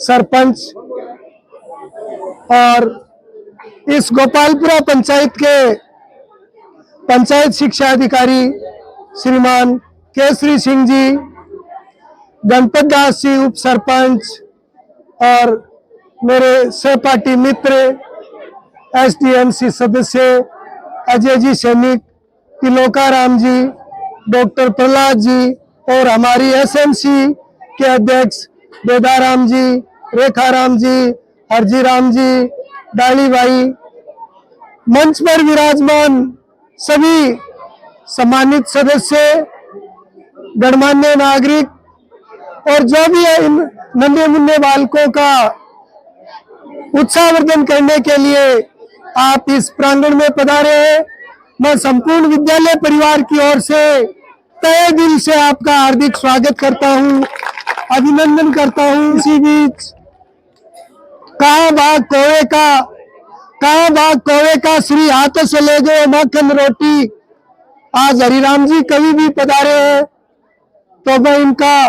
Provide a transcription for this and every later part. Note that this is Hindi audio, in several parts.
सरपंच और इस गोपालपुरा पंचायत के पंचायत शिक्षा अधिकारी श्रीमान केसरी सिंह जी, गणपत दास जी उप सरपंच और मेरे सहपाठी मित्र एसडीएमसी सदस्य अजय जी सैनिक, तिलोकाराम जी, डॉक्टर प्रहलाद जी और हमारी एसएमसी के अध्यक्ष बेदाराम जी, रेखाराम जी, हरजीराम जी, डाली भाई, मंच पर विराजमान सभी सम्मानित सदस्य, गणमान्य नागरिक और जो भी है इन नन्हे मुन्ने बालकों का उत्साहवर्धन करने के लिए आप इस प्रांगण में पधारे हैं। मैं संपूर्ण विद्यालय परिवार की ओर से तहे दिल से आपका हार्दिक स्वागत करता हूं, अभिनंदन करता हूं। इसी बीच कहाँ भाग कौवे का श्री हाथों से ले गए माखन रोटी। आज हरिराम जी कवि भी पधारे हैं, तो मैं इनका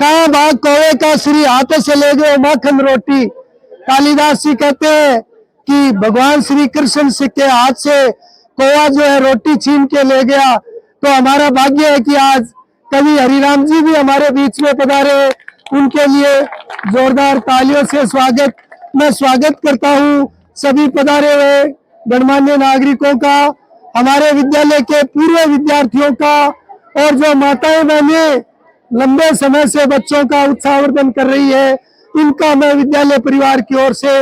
कहाँ भाग कौवे का श्री हाथों से ले गए माखन रोटी। कालिदास जी कहते हैं कि भगवान श्री कृष्ण के हाथ से कौवा जो है रोटी छीन के ले गया, तो हमारा भाग्य है कि आज कवि हरिराम जी भी हमारे बीच में पधारे। उनके लिए जोरदार तालियों से मैं स्वागत करता हूं सभी पधारे हुए गणमान्य नागरिकों का, हमारे विद्यालय के पूर्व विद्यार्थियों का और जो माताएं बहनें लंबे समय से बच्चों का उत्साहवर्धन कर रही है, इनका मैं विद्यालय परिवार की ओर से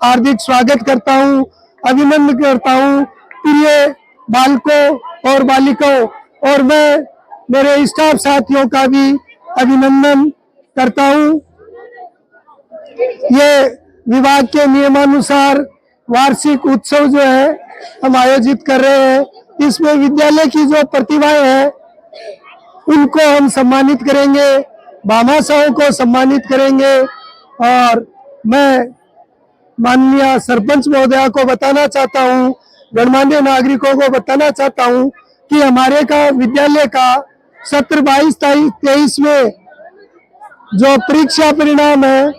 हार्दिक स्वागत करता हूं, अभिनंदन करता हूं प्रिय बालकों और बालिकाओं, और मैं मेरे स्टाफ साथियों का भी अभिनंदन करता हूं। ये विभाग के नियमानुसार वार्षिक उत्सव जो है हम आयोजित कर रहे हैं। इसमें विद्यालय की जो प्रतिभाएं हैं उनको हम सम्मानित करेंगे, भामाशाहों को सम्मानित करेंगे। और मैं माननीय सरपंच महोदया को बताना चाहता हूं, गणमान्य नागरिकों को बताना चाहता हूं कि हमारे विद्यालय का सत्र 22-23 में जो परीक्षा परिणाम है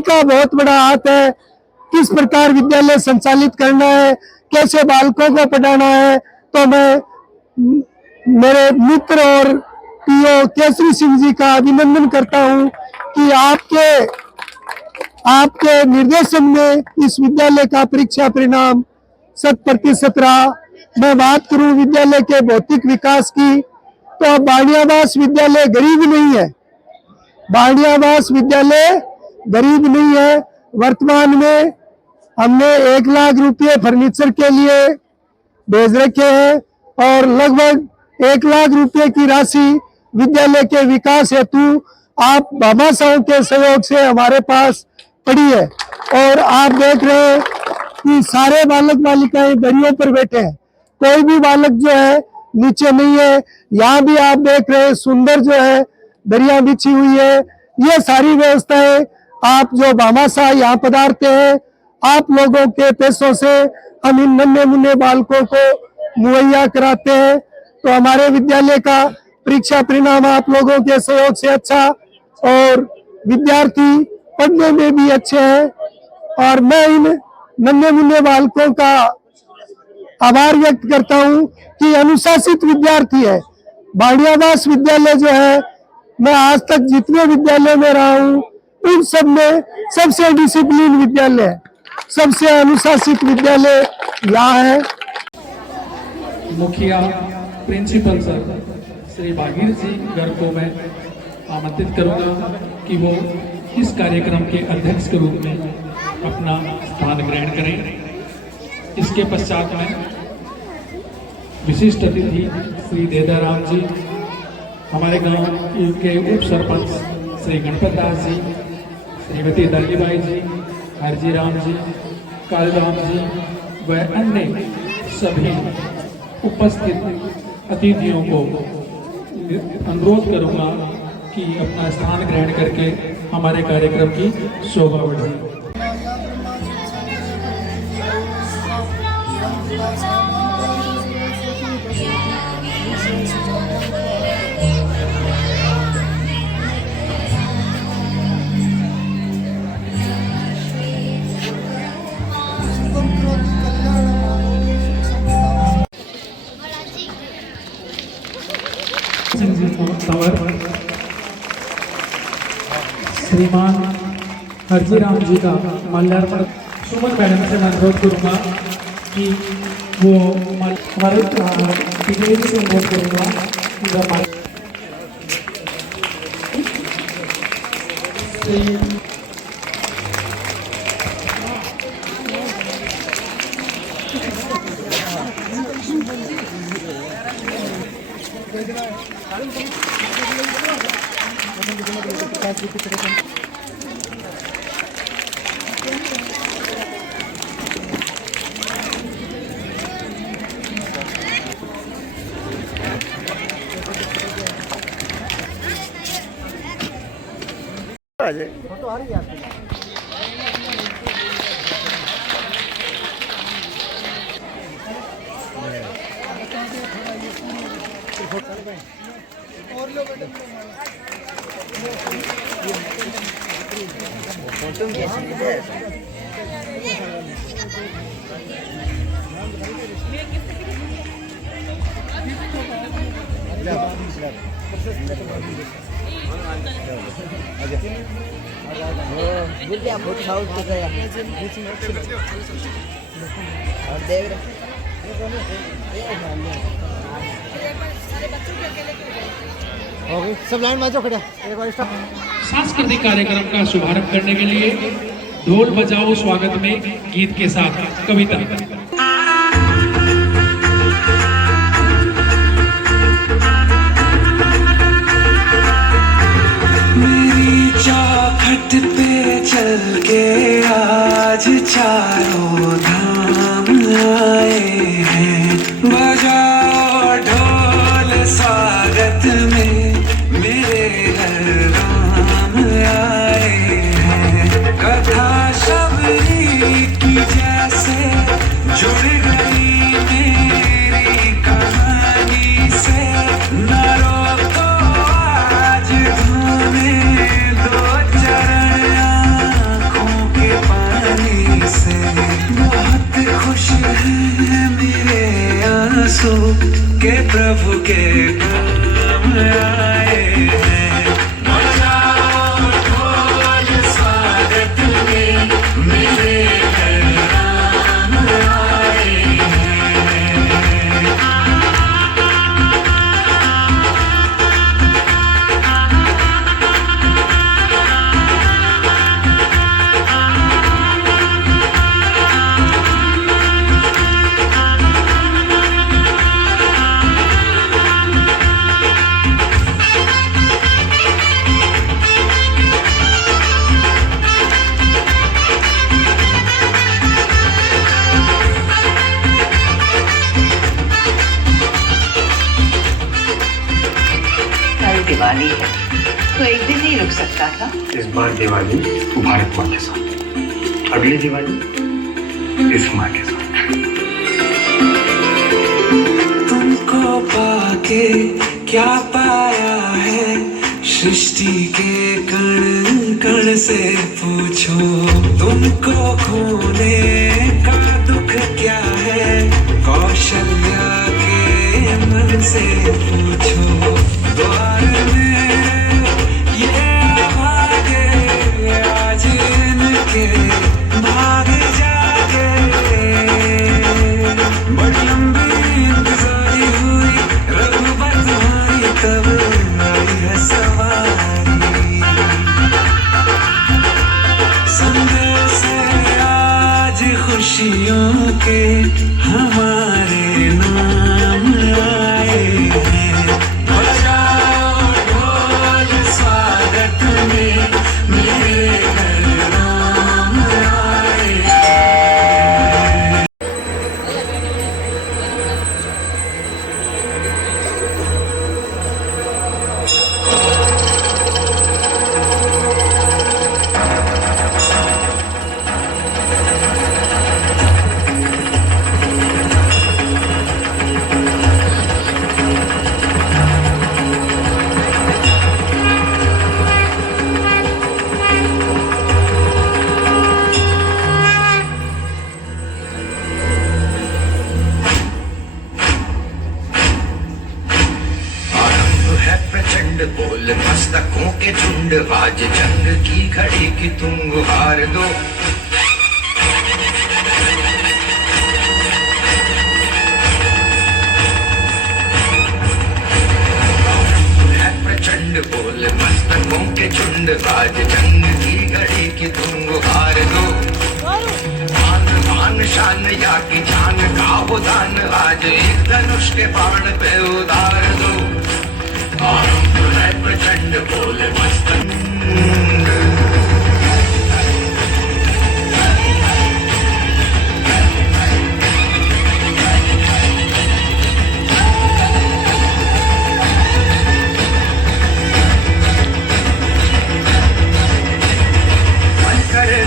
का बहुत बड़ा हाथ है। किस प्रकार विद्यालय संचालित करना है, कैसे बालकों को पढ़ाना है, तो मैं मेरे मित्र और पीओ केसरी सिंह जी का अभिनंदन करता हूं कि आपके निर्देशन में इस विद्यालय का परीक्षा परिणाम 100% रहा। मैं बात करूं विद्यालय के भौतिक विकास की, तो बाणियावास विद्यालय गरीब नहीं है, बाणियावास विद्यालय गरीब नहीं है। वर्तमान में हमने 1 लाख रुपये फर्नीचर के लिए भेज रखे हैं और लगभग 1 लाख रुपये की राशि विद्यालय के विकास हेतु आप भामाशाहों के सहयोग से हमारे पास पड़ी है। और आप देख रहे हैं कि सारे बालक बालिकाएं दरियों पर बैठे हैं, कोई भी बालक जो है नीचे नहीं है। यहाँ भी आप देख रहे हैं सुंदर जो है दरिया बिछी हुई है। ये सारी व्यवस्थाएं आप जो भामाशाह यहाँ पधारते हैं, आप लोगों के पैसों से हम इन नन्हे मुन्ने बालकों को मुहैया कराते हैं। तो हमारे विद्यालय का परीक्षा परिणाम आप लोगों के सहयोग से अच्छा और विद्यार्थी पढ़ने में भी अच्छे हैं। और मैं इन नन्हे मुन्ने बालकों का आभार व्यक्त करता हूं कि अनुशासित विद्यार्थी है। बाणियावास विद्यालय जो है, मैं आज तक जितने विद्यालय में रहा हूं उन सब में सबसे डिसिप्लिन विद्यालय है, सबसे अनुशासित विद्यालय यहाँ है। मुखिया प्रिंसिपल सर श्री भागीर जी घर को मैं आमंत्रित करूंगा कि वो इस कार्यक्रम के अध्यक्ष के रूप में अपना स्थान ग्रहण करें। इसके पश्चात में विशिष्ट अतिथि श्री देदाराम जी, हमारे गांव के उप सरपंच श्री गणपत दास जी, श्रीमती दर्लीबाई जी, हरजीराम जी, कालराम जी व अन्य सभी उपस्थित अतिथियों को अनुरोध करूंगा कि अपना स्थान ग्रहण करके हमारे कार्यक्रम की शोभा बढ़ाएं। तंवर श्रीमान हरजी राम जी का माल्यार्पण सुमन मैडम से मैं अनुरोध करूँगा कि वो हमारे टिकरी से अनुरोध करूँगा कि वह सब लाइन बाजो खड़ा एक बार स्टॉप। सांस्कृतिक कार्यक्रम का शुभारंभ करने के लिए ढोल बजाओ स्वागत में गीत के साथ कविता। मेरी चौखट पे चल के आज चारों धाम आए हैं, बजाओ ढोल स्वागत में मेरे घर राम आए हैं। कथा शबरी की जैसे जुड़ गई मेरी कहानी से, न रोको आज धोने दो चरण आँखों के पानी से। बहुत खुश हैं मेरे आंसू के प्रभु के काम आए हैं। बजाओ ढोल स्वागत में मेरे घर राम आए हैं। कल दिवाली है तो एक दिन नहीं रुक सकता था। इस बार दिवाली भारत माँ के साथ, अगली दिवाली इस माँ के साथ। तुमको पाके क्या पाया है, सृष्टि के कण कण से पूछो। तुमको खोने का दुख क्या है, कौशल्या के मन से पूछो। द्वार में ये आवाज़े आज इनके भाग जागे। बड़ी लंबी इंतजारी हुई रघुबर तुम्हारी, तब आई है सवारी। संदेश है आज खुशियों के हमारे नाम आए हैं। बजाओ ढोल स्वागत में मेरे घर राम आए हैं। आज जंग की घड़ी की तुम गुहार दो। प्रचंड बोल मस्तकों के झुंड, आज जंग की घड़ी की तुम गुहार दो। मान मान शान या की जान का हो दान, आज एक धनुष के बाण पे उतार दो। आरंभ है प्रचंड बोल मस्तक।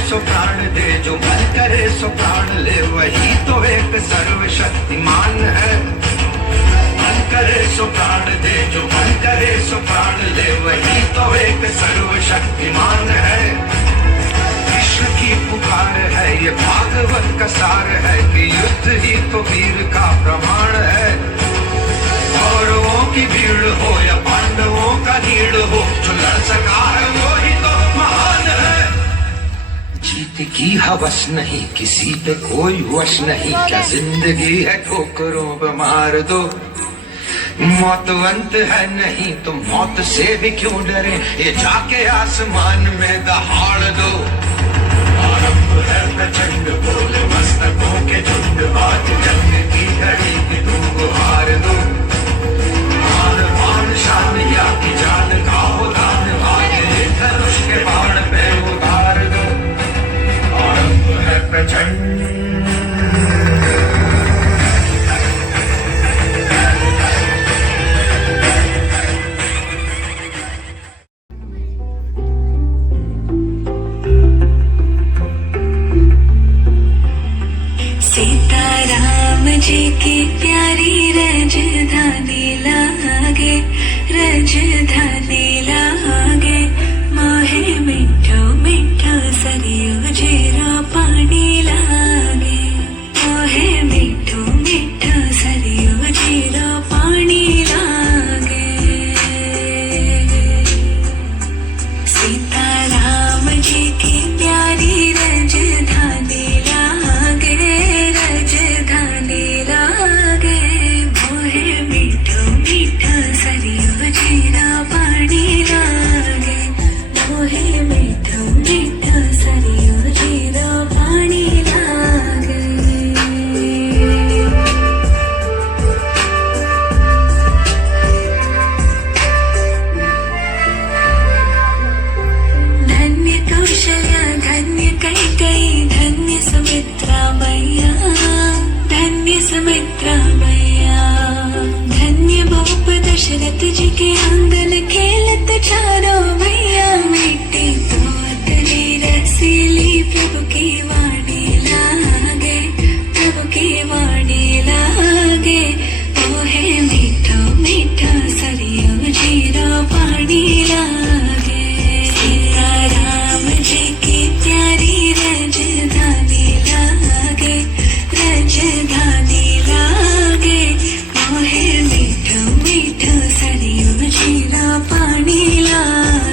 सो प्राण दे जो मन करे सो प्राण ले, वही तो एक सर्वशक्तिमान है। मन करे सो प्राण दे जो मन करे सो प्राण ले, वही तो एक सर्वशक्तिमान है। विश्व की पुकार है ये भागवत का सार है, कि युद्ध ही तो वीर का प्रमाण है। कौरवों की भीड़ हो या पांडवों का नीड़ हो, जो लड़ सका है वो ही तो महान है। जीत की हवस नहीं किसी पे कोई वश नहीं, क्या जिंदगी है ठोकरों पे मार दो। मौतवंत है नहीं तो मौत से भी क्यों डरे, ये जाके आसमान में दहाड़ दो। आरंभ है प्रचंड बोल मस्तकों के झुंड, आज जंग की घड़ी की तुम गुहार दो। मान मान शान या की जान का हो दान, आगे धनुष के बाण पे उतार दो। आरंभ है प्रचंड। सीताराम जी की प्यारी राजधानी लागे, राजधानी लागे। मोहे मिठो मिठो सरियो जीरो पानी लागे, मोहे मिठो मिठो सरियो जीरो पानी लागे। सीताराम जी की प्यारी राजधानी लागे, राजधानी लागे। मोहे मिठो मिठो सरियो जीरो पानी लागे, मोहे मिठो मिठो सरियो जीरो पानी लागे। धन्य कौशल्या धन्य कैकेयी, धन्य सुमित्रा मैया, धन्य सुमित्रा मैया। धन्य भूप दशरथ जी के आंगन खेलत चारों भैया, मिट्टी तो उतरी रसीली प्रभु की वाणी लागे, प्रभु की वाणी लागे। ओहे मीठो मीठो सरियो जीरो पानी लागे। सीताराम जी की प्यारी राजधानी लागे, राजधानी लागे। मोहे मीठो मीठो सरियो जीरो पानी लागे।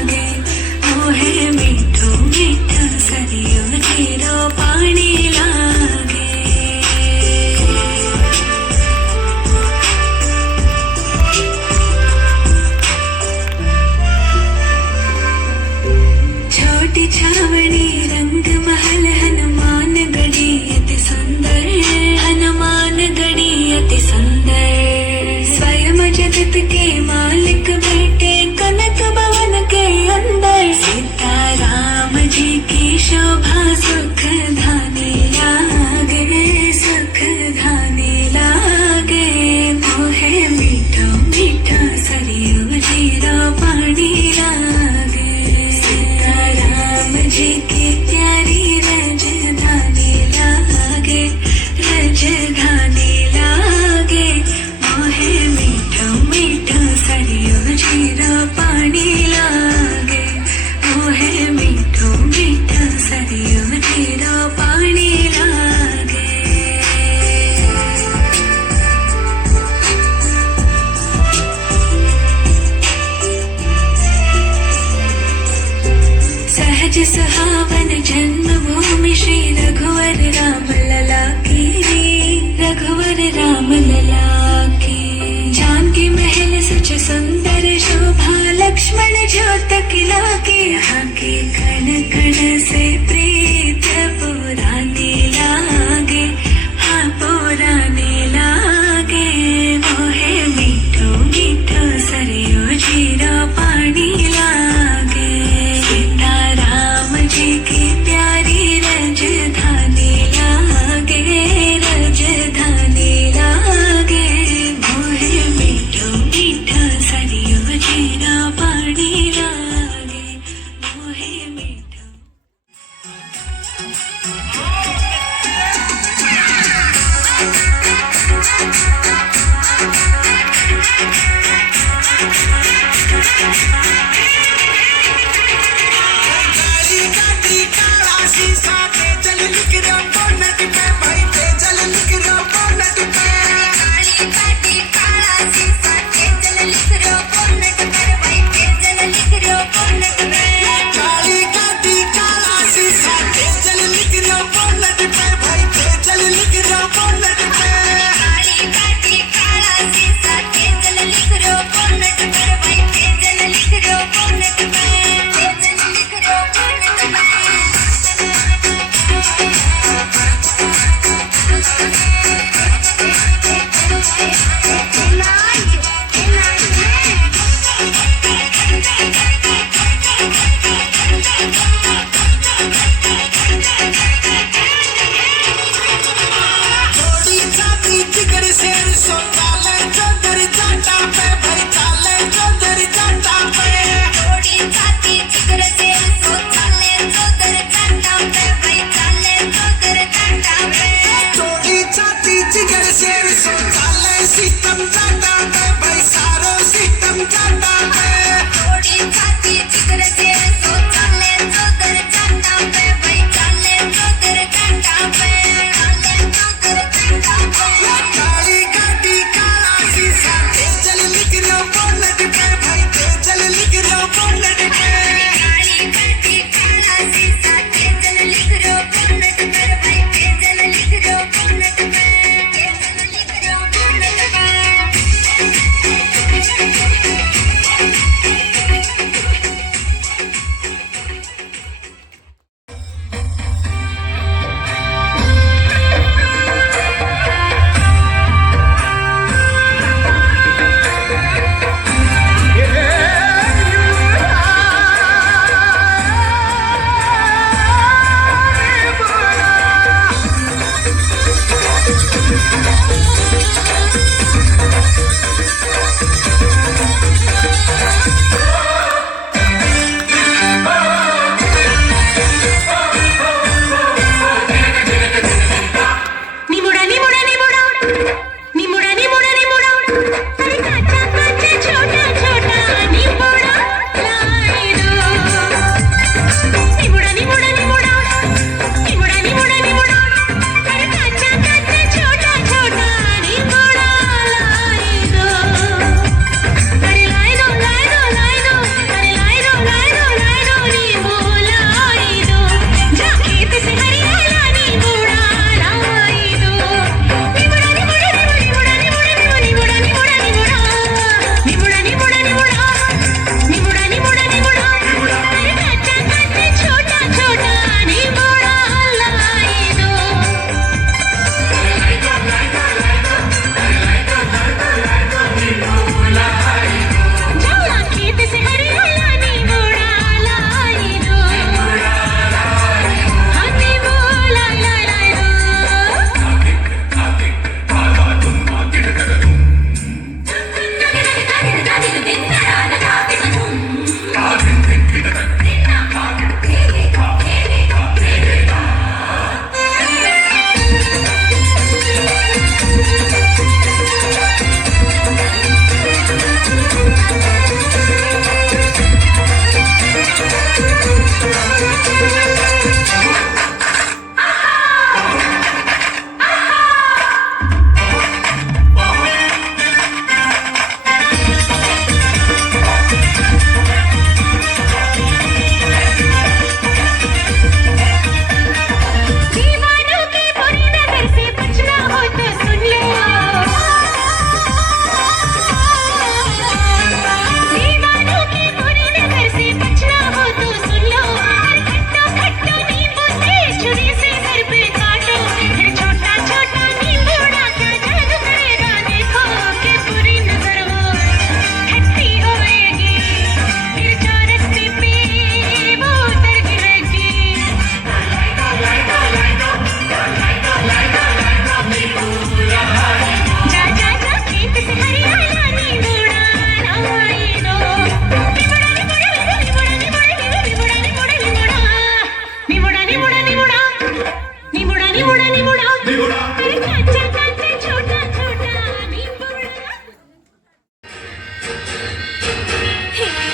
हे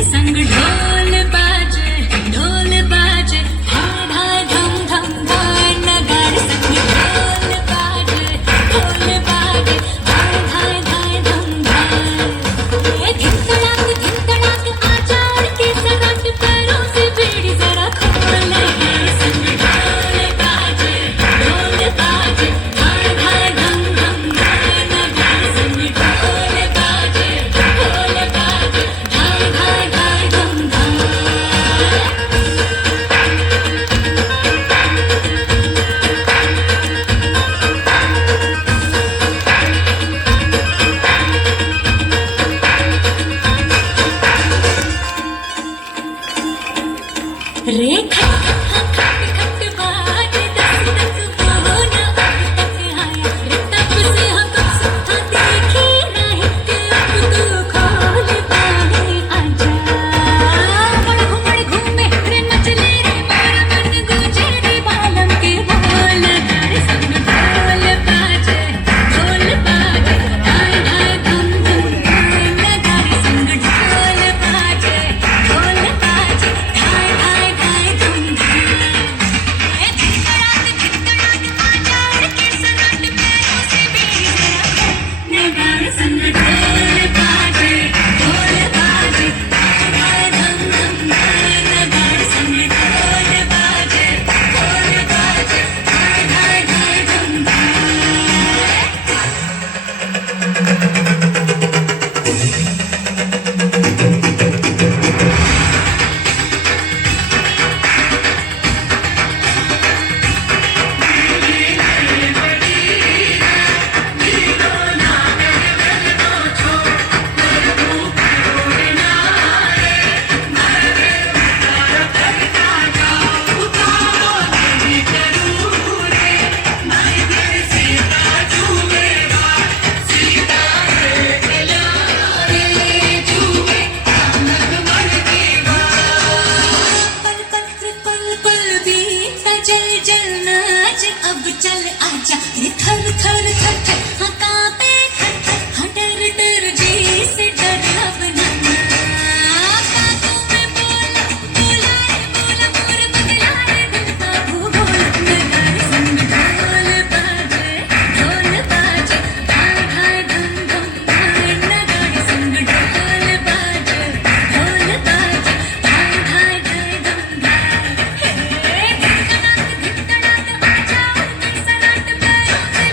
नगाड़े संग ढोल बाजे धाय धाय धम धम धाय नगाड़े संग ढोल बाजे धाय धाय धाय धम धाय धिनकड़ाक आचार के सराट पैरों से बीड़ी जरा खोल नगाड़े संग ढोल बाजे धाय धाय धम धम धाय नगाड़े संग ढोल बाजे धाय धाय धाय धम धाय रे खट खट खट बाज दस दस हो न अब तक आया रे तब से हम सुधा देखी नहीं अब तू खोल बाहें आजा घुमड़ घूमे रे नचले रे मारा मन गूंजे रे बालम के बोल गाड़े संग ढोल बाजे हाय हाय धम धम धाय नगाड़े संग ढोल बाजे हाय हाय हाय धम धाय धिनकड़ाक आचार के सराट पैरों से बीड़ी जरा नगाड़े संग ढोल बाजे हाय हाय धम धम धाय नगाड़े संग ढोल बाजे हाय हाय हाय धम धाय पल पल बीता जल जल नाच अब चल आजा ये थर थर थर थर हाँ कांपे थर थर हाँ डर डर जी से डर अब ना कांटों में बोला बोला मोर बदला रे दिल का भूगोल नगाड़े संग ढोल बाजे हाय हाय धम धम धाय नगाड़े संग ढोल बाजे हाय हाय हाय धम धाय धिनकड़ाक आचार के सराट पैरों से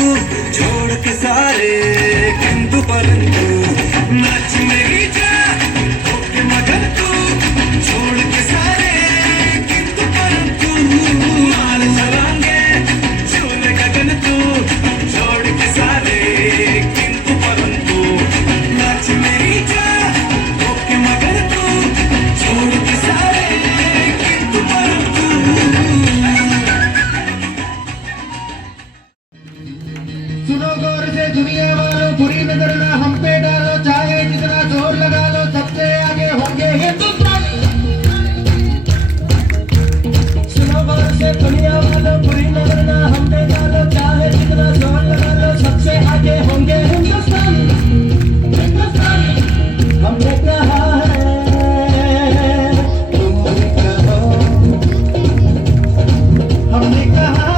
छोड़ के सारे किंतु परंतु नाच मेरी जान होके मगन तू छोड़ के सारे किंतु परंतु मार चलाएंगे झूले गगन तू छोड़ के सारे किंतु परंतु नाच मेरी जान होके मगन तू छोड़ के सारे किंतु परंतु सुनो गौर से दुनिया वालों, बुरी नजर ना हम पे डालो, चाहे जितना जोर लगा लो, सबसे आगे होंगे हिंदुस्तान। सुनो गौर से दुनिया वालों, बुरी नजर ना हम पे डालो, चाहे जितना जोर लगा लो, सबसे आगे होंगे हिंदुस्तान। हिंदुस्तान हमने कहा है, तुम भी कहो, हमने कहा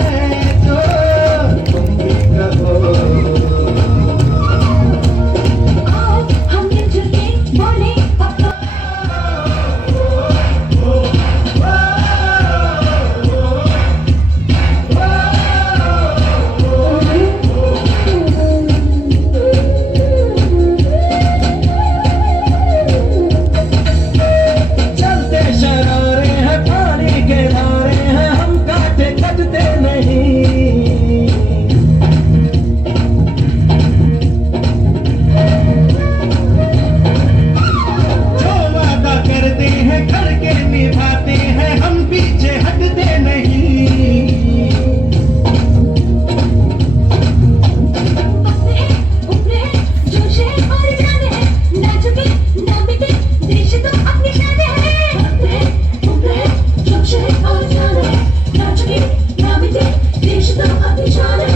है जो तुम भी कहो। हम मिलजुल के बोले चलते शरारे हैं, पानी के धारे हैं, हम काटे कटते नहीं। जो वादा करते हैं करके निभाते हैं, हम पीछे हटते नहीं। ऊपरे जोश है और जान है, ना झुके ना मिटे, देश तो अपनी शान है। ऊपरे जोश है और जान है, ना झुके ना मिटे, देश तो अपनी शान है।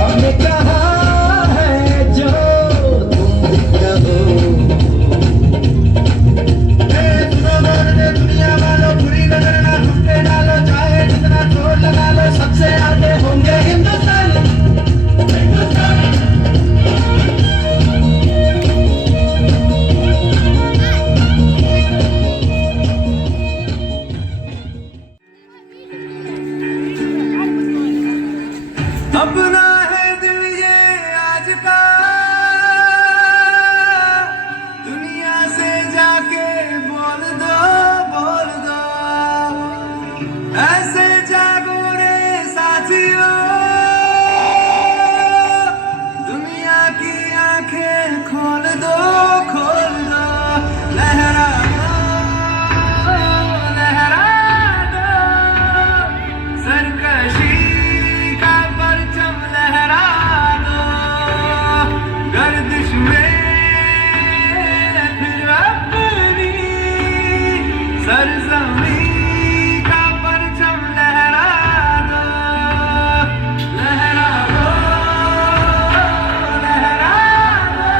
हमने कहा है जो तुम भी कहो। सुनो गौर से दुनिया वालों, बुरी नजर ना हम पे डालो, चाहे जितना जोर लगा लो, सबसे आगे होंगे हिंदुस्तान। हिंदुस्तान अपना है दिल ये आज का, दुनिया से जाके बोल दो ऐसे जागो रे साथियों, दुनिया की आंखें खोल दो लहरा दो सरकशी का परचम लहरा दो, गर्दिश में फिर अपनी सरजमी का परचम लहरा दो लहरा दो लहरा दो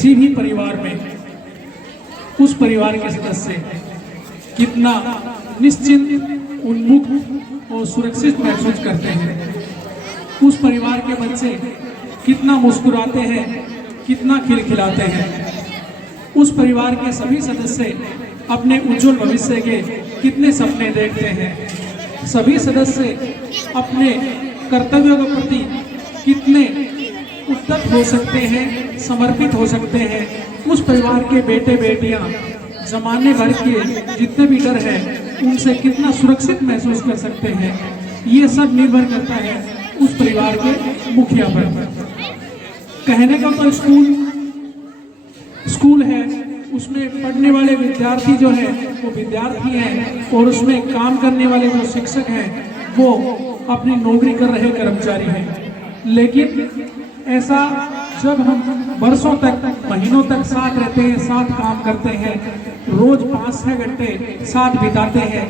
किसी भी परिवार में उस परिवार के सदस्य कितना निश्चिंत, उन्मुक्त और सुरक्षित महसूस करते हैं। उस परिवार के बच्चे कितना मुस्कुराते हैं, कितना खिलखिलाते हैं। उस परिवार के सभी सदस्य अपने उज्जवल भविष्य के कितने सपने देखते हैं। सभी सदस्य अपने कर्तव्यों के प्रति कितने उद्यत हो सकते हैं, समर्पित हो सकते हैं। उस परिवार के बेटे बेटियां जमाने भर के जितने भी डर हैं उनसे कितना सुरक्षित महसूस कर सकते हैं। ये सब निर्भर करता है उस परिवार के मुखिया पर। कहने का तो स्कूल है, उसमें पढ़ने वाले विद्यार्थी जो है वो विद्यार्थी हैं, और उसमें काम करने वाले जो शिक्षक हैं वो अपनी नौकरी कर रहे कर्मचारी हैं। लेकिन ऐसा जब हम वर्षों तक, महीनों तक साथ रहते हैं, साथ काम करते हैं, रोज 5-6 घंटे साथ बिताते हैं,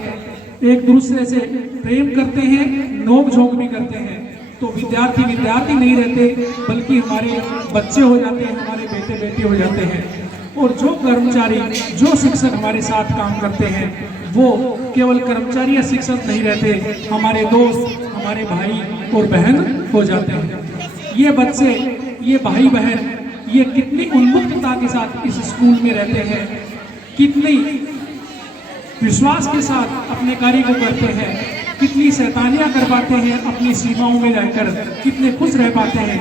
एक दूसरे से प्रेम करते हैं, नोक झोंक भी करते हैं, तो विद्यार्थी नहीं रहते बल्कि हमारे बच्चे हो जाते हैं, हमारे बेटे बेटी हो जाते हैं। और जो कर्मचारी, जो शिक्षक हमारे साथ काम करते हैं वो केवल कर्मचारी या शिक्षक नहीं रहते, हमारे दोस्त, हमारे भाई और बहन हो जाते हैं। ये बच्चे, ये भाई बहन, ये कितनी उन्मुक्तता के साथ इस स्कूल में रहते हैं, कितनी विश्वास के साथ अपने कार्य को करते हैं, कितनी शैतानियां कर पाते हैं अपनी सीमाओं में रहकर, कितने खुश रह पाते हैं।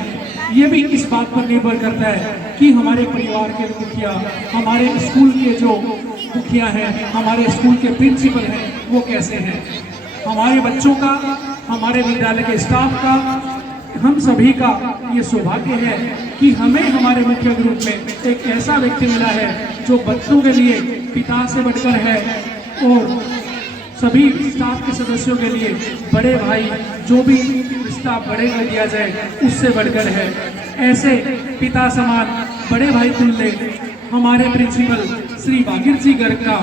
ये भी इस बात पर निर्भर करता है कि हमारे परिवार के मुखिया, हमारे स्कूल के जो मुखिया हैं, हमारे स्कूल के प्रिंसिपल हैं वो कैसे हैं। हमारे बच्चों का, हमारे विद्यालय के स्टाफ का, हम सभी का ये सौभाग्य है कि हमें हमारे मुख्य ग्रुप में एक ऐसा व्यक्ति मिला है जो बच्चों के लिए पिता से बढ़कर है, और सभी स्टाफ के सदस्यों के लिए बड़े भाई, जो भी रिश्ता बड़े को दिया जाए उससे बढ़कर है। ऐसे पिता समान, बड़े भाई तुल्य हमारे प्रिंसिपल श्री बागिर जी गर्ग का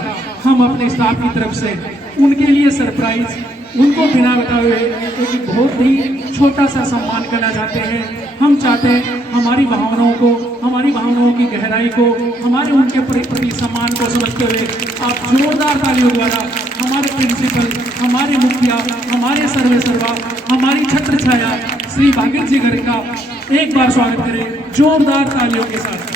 हम अपने स्टाफ की तरफ से उनके लिए सरप्राइज, उनको बिना बताए हुए एक बहुत ही छोटा सा सम्मान करना चाहते हैं। हम चाहते हैं हमारी भावनाओं को, हमारी भावनाओं की गहराई को, हमारे उनके प्रति सम्मान को समझते हुए आप जोरदार तालियों द्वारा हमारे प्रिंसिपल, हमारे मुखिया, हमारे सर्वे सर्वा, हमारी छत्र छाया श्री बागिर जी गर्ग का एक बार स्वागत करें जोरदार तालियों के साथ।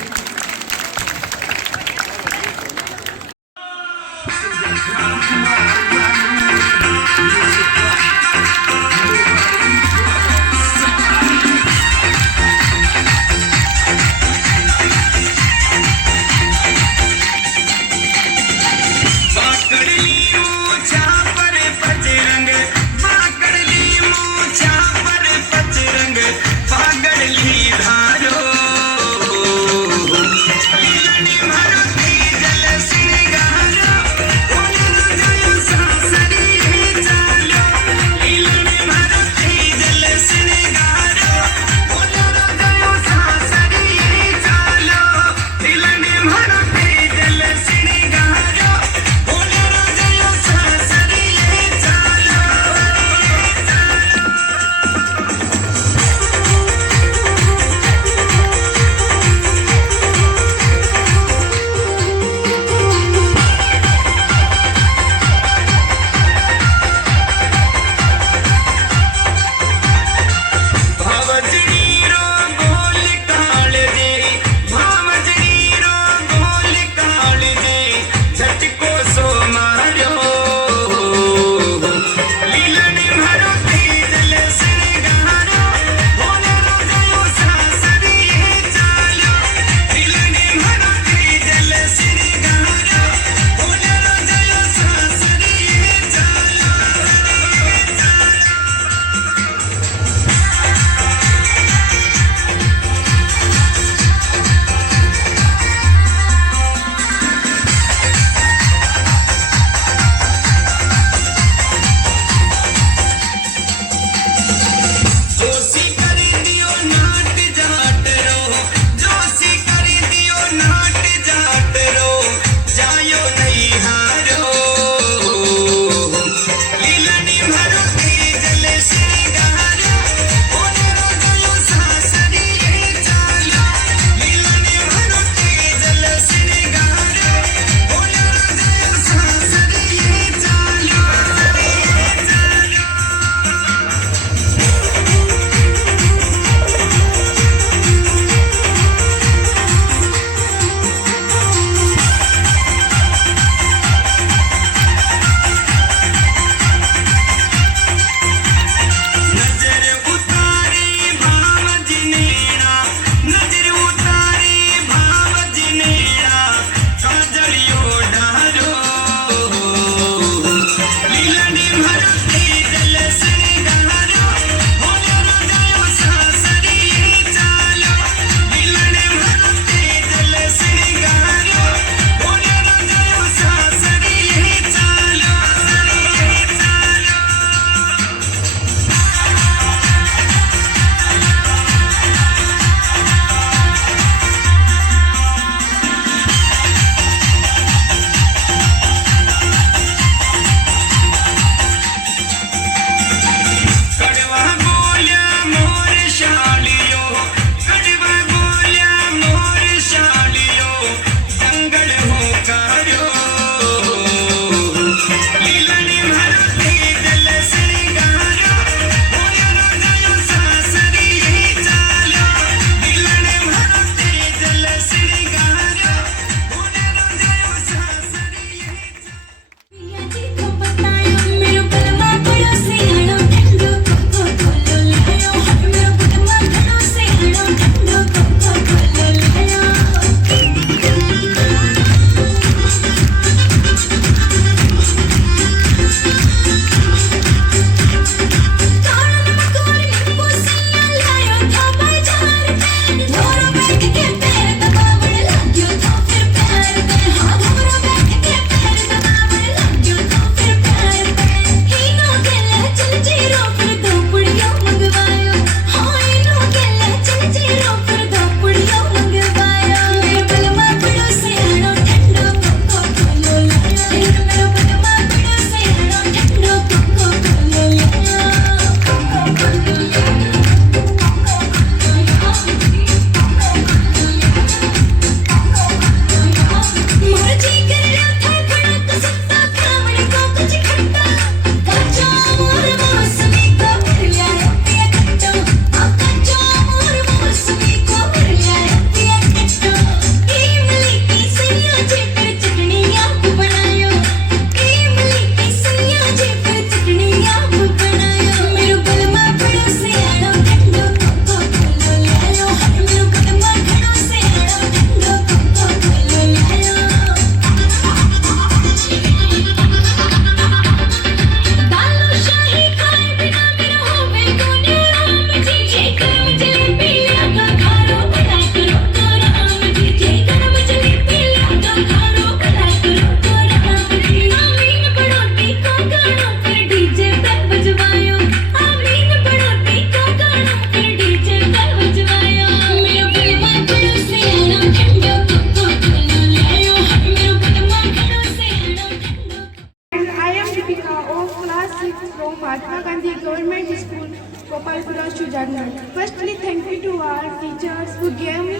to judgment. Firstly, thank you to our teachers who gave me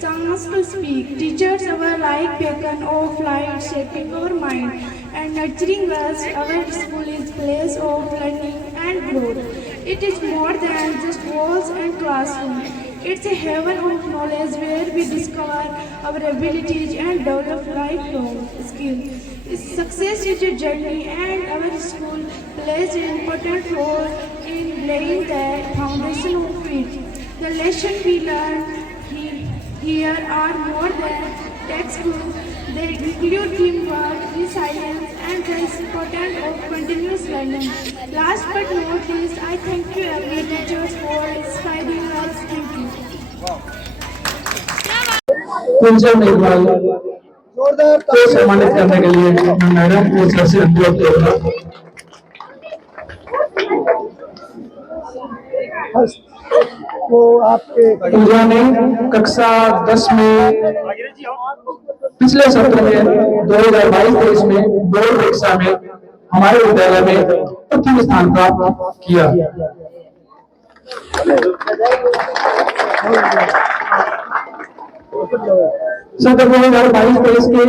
chance to speak. Teachers were like beacon of light, shaping our mind and nurturing us. Our school is place of learning and growth. It is more than just walls and classrooms. It's a heaven of knowledge where we discover our abilities and develop lifelong skills. Success is a journey, and our school plays an important role in laying the foundation of it. The lessons we learn here are more than textbooks. They include teamwork, resilience, and the importance of continuous learning. Last but not least, I thank you every teachers for inspiring us. Thank you. कुंजन मेघवाल को सम्मानित करने के लिए मैं मैडम को सर से अनुरोध करूंगा। वो आपके पूजा ने कक्षा 10 में पिछले सत्र में 2022-23 में बोर्ड परीक्षा में हमारे विद्यालय में प्रथम स्थान प्राप्त किया। सत्र 2022-23 के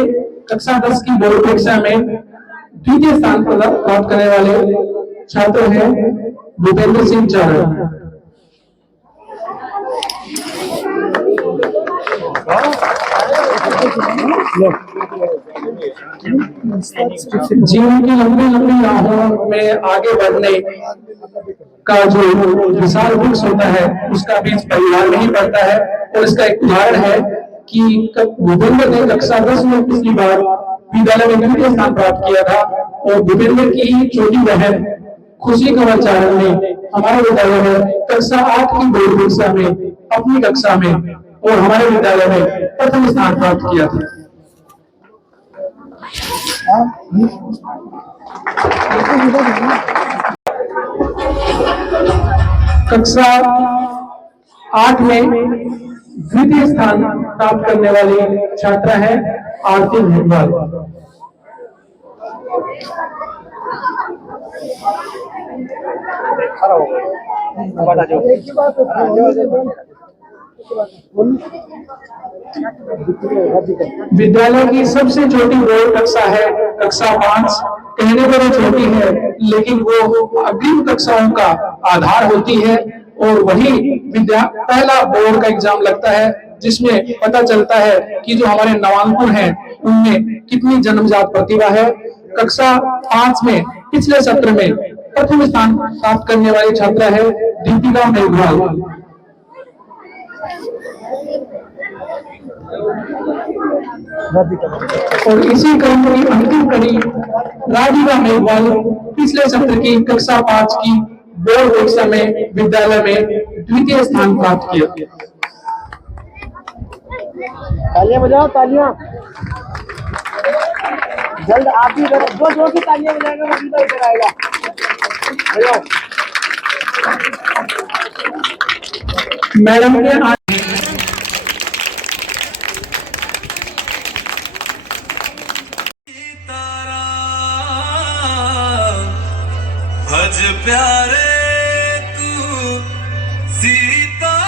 कक्षा 10 की बोर्ड परीक्षा में द्वितीय स्थान प्राप्त करने वाले छात्र हैं भूपेंद्र सिंह चारण। जीवन की लंबी लंबी राहों में आगे बढ़ने का जो विशाल वृक्ष होता है उसका बीज परिवार में ही पड़ता है। और इसका एक उदाहरण है कि भूपेंद्र ने कक्षा 10 में पिछली बार विद्यालय में द्वितीय स्थान प्राप्त किया था और भूपेंद्र की ही छोटी बहन खुशी कंवर चारण ने हमारे विद्यालय में कक्षा 8 की बोर्ड परीक्षा में अपनी कक्षा में और हमारे विद्यालय में प्रथम स्थान प्राप्त किया था। कक्षा 8 में द्वितीय स्थान प्राप्त करने वाली छात्रा है आरती मेघवाल। विद्यालय की सबसे छोटी बोर्ड कक्षा है कक्षा 5। कहने पर वो छोटी है लेकिन वो अग्रिम कक्षाओं का आधार होती है और वही पहला बोर्ड का एग्जाम लगता है जिसमें पता चलता है कि जो हमारे नवांकुर हैं उनमें कितनी जन्मजात प्रतिभा है। कक्षा 5 में पिछले सत्र में प्रथम स्थान प्राप्त करने वाली छात्रा है दीपिका मेघवाल। और इसी क्रम की अंतिम कड़ी राधिका मेघवाल पिछले सत्र की कक्षा 5 की बोर्ड परीक्षा में विद्यालय में द्वितीय स्थान प्राप्त किया। तालियां बजाओ, तालियां जल्द। आप भी दो की तालियां बजाएंगे वो भी इधर आएगा। मैडम ने भज प्यारे तू सीताराम।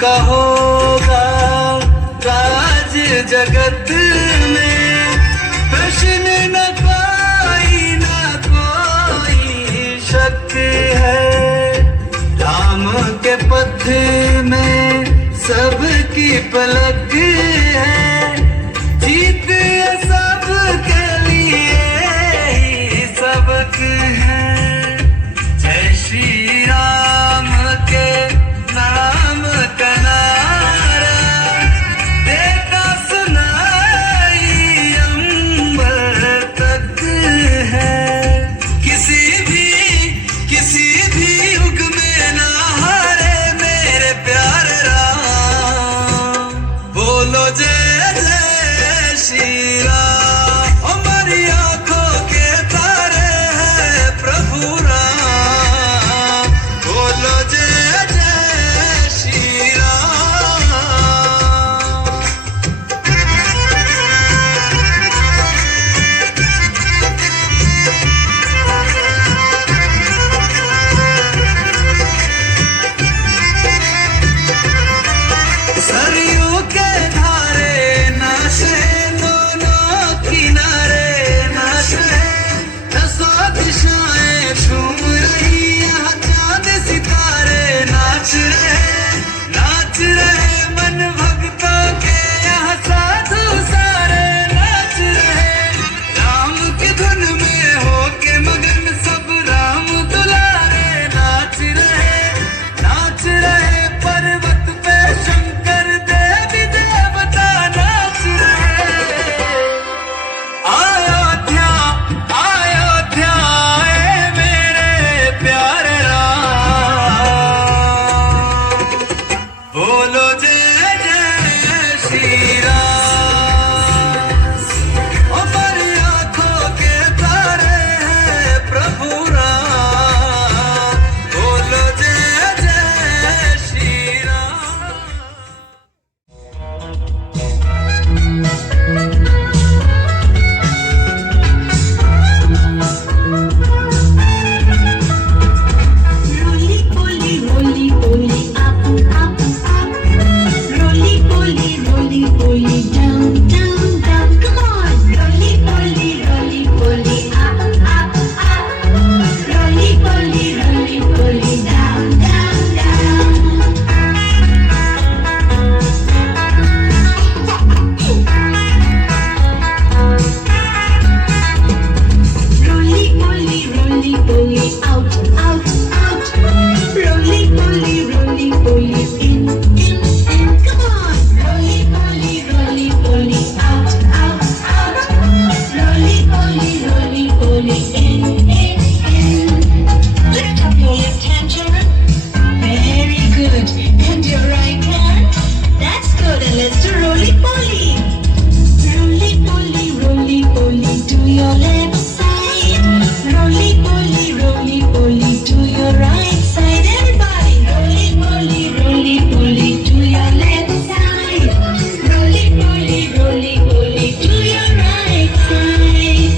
का होगा राज जगत में, प्रश्न न कोई शक है। राम के पथ में सबकी पलक है, जीत सबके लिए ही सबक है। जय श्री राम के नाम का नारा देता सुनाई अंबर तक है। किसी भी युग में ना हारे मेरे प्यारे राम, बोलो जय जय श्री राम। हमारी आंखों के तारे हैं प्रभु राम, बोलो जय जय श्री राम। सरयू के धारे नाचे दोनों किनारे नाचे, दसों दिशाएं झूम रही यहाँ चांद सितारे नाच रहे मन भक्तों के यहाँ साधु सारे नाच रहे। राम की धुन में होके मगन सब राम दुलारे नाच रहे पर्वत पे शंकर देवी देवता नाच रहे। अयोध्या अयोध्या ए मेरे प्यारे राम, बोलो जय जय श्री राम। हमारी आंखों के तारे हैं प्रभु राम, बोलो जय जय Shri Ram. Roly poly, roly poly, up, up, up. Roly poly, down, down, down. Come on, roly poly, up, up, up. Roly poly, down, down, down. Roly poly, out, out, out. Roly poly, in, in, in. Come on, roly poly, out, out, out. Roly poly, in, in, in. Lift up your left hand, children. Very good. And your right hand. That's good. And let's do roly poly. Roly poly, to your left side. Roly poly, to your right side. Everybody, roly poly, to your left side. Roly poly, to your right side.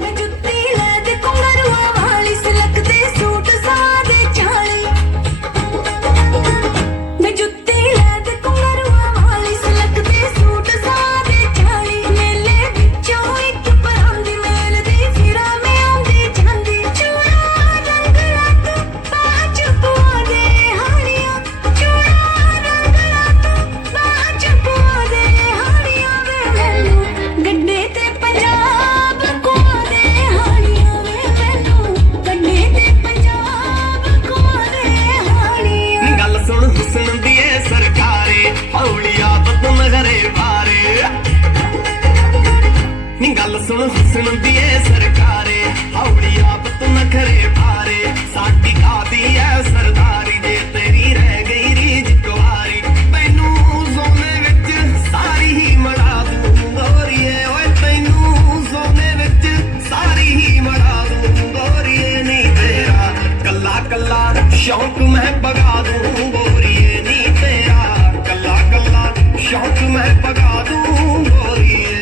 मैं जुत्ती ले दे कुंगरुआ वाली सिलक दे सूट सादे चाली। मैं जुत्ती ले दे कुंगरुआ वाली सिलक दे सूट सादे चाली। मेले विचों एक परांदी मेल दी सिरा में आंदी जांदी। चूड़ा रंग रात बाज पुआ दे हाड़ियां, चूड़ा रंग रात बाज पुआ दे हाड़ियां। वे मैनू गड्डे ते पंजाब कुआ दे हाड़ियां। वे मैनू गड्डे ते पंजाब कुआ दे हाड़ियां। गल सुन हुसन दिए सरकारे हौली आदत नगरे बारे। गल सुन हुसन दिए सरकारे हौली आदत नखरे बारे। साडी कादी है सरदारी जे तेरी रह गई रीज कुआरी। तैनू सोने विच सारी ही मड़ा दूं गोरीए, ओए तैनू सोने विच सारी ही मड़ा दूं गोरीए। नहीं तेरा कल्ला कल्ला शौक मैं बगा दूं गोरीए। नहीं तेरा कल्ला कल्ला शौक मैं बगा दूं गोरीए।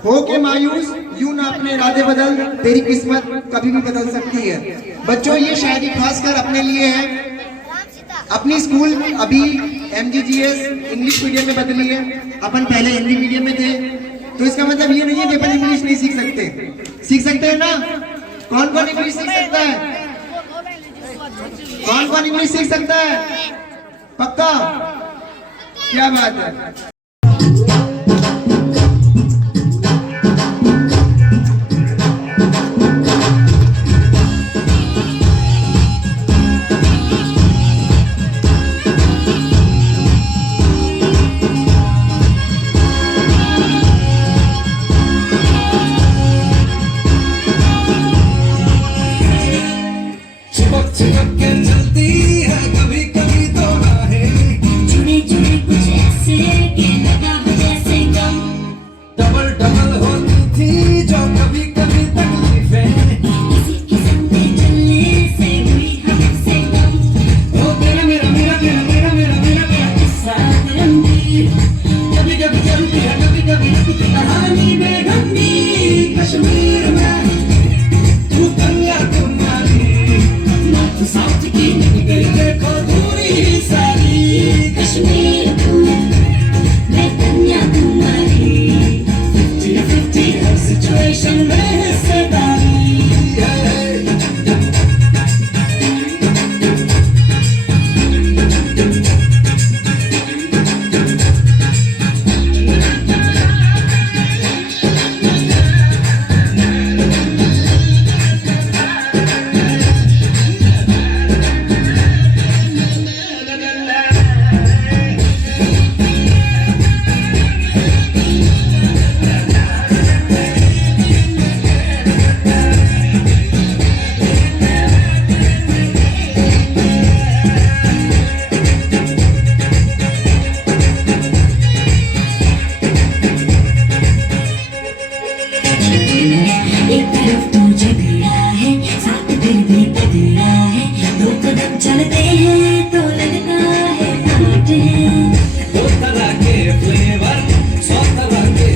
हो के मायूस यूं ना अपने इरादे बदल, तेरी किस्मत कभी भी बदल सकती है। बच्चों ये शायरी खासकर अपने लिए है। अपनी स्कूल अभी MGGS इंग्लिश मीडियम में बदली है, अपन पहले हिंदी मीडियम में थे, तो इसका मतलब ये नहीं है कि अपन इंग्लिश नहीं सीख सकते। सीख सकते हैं ना? कौन कौन इंग्लिश सीख सकता है? कौन कौन इंग्लिश सीख सकता है? पक्का? क्या बात है। दो तरह के फ्लेवर, 100 तरह के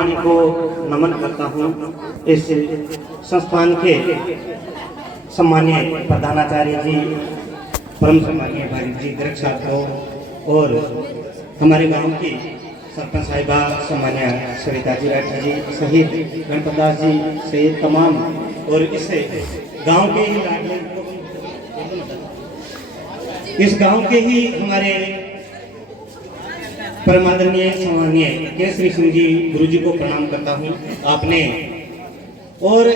वाणी को नमन करता हूँ। इस संस्थान के सम्मानीय प्रधानाचार्य जी, परम सम्मानीय भाई जी दीर्घ साहब को, और हमारे गांव की सरपंच साहिबा सम्मान्य सविता जी राठी जी सहित गणपत दास जी सहित तमाम, और इससे गांव के ही इस गांव के ही हमारे परमादरणीय सम्मानीय केसरी सिंह जी गुरु जी को प्रणाम करता हूँ। आपने, और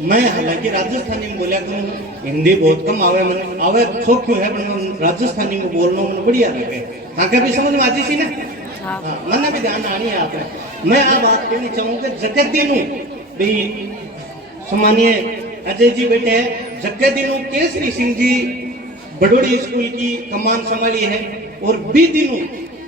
मैं हालांकि राजस्थानी में बोला करूँ, हिंदी बहुत कम आवे, मन आवे शौक क्यों है, पर राजस्थानी में बोलना मन बढ़िया लगे। हाँ कभी समझ में आती सी ना, हाँ मन भी ध्यान आनी है आपने। मैं आप बात कहनी चाहूँगा, जगत दिनों भी सम्मानीय अजय जी बैठे हैं, जगत दिनों केसरी सिंह जी बड़ोड़ी स्कूल की कमान संभाली है, और भी दिनों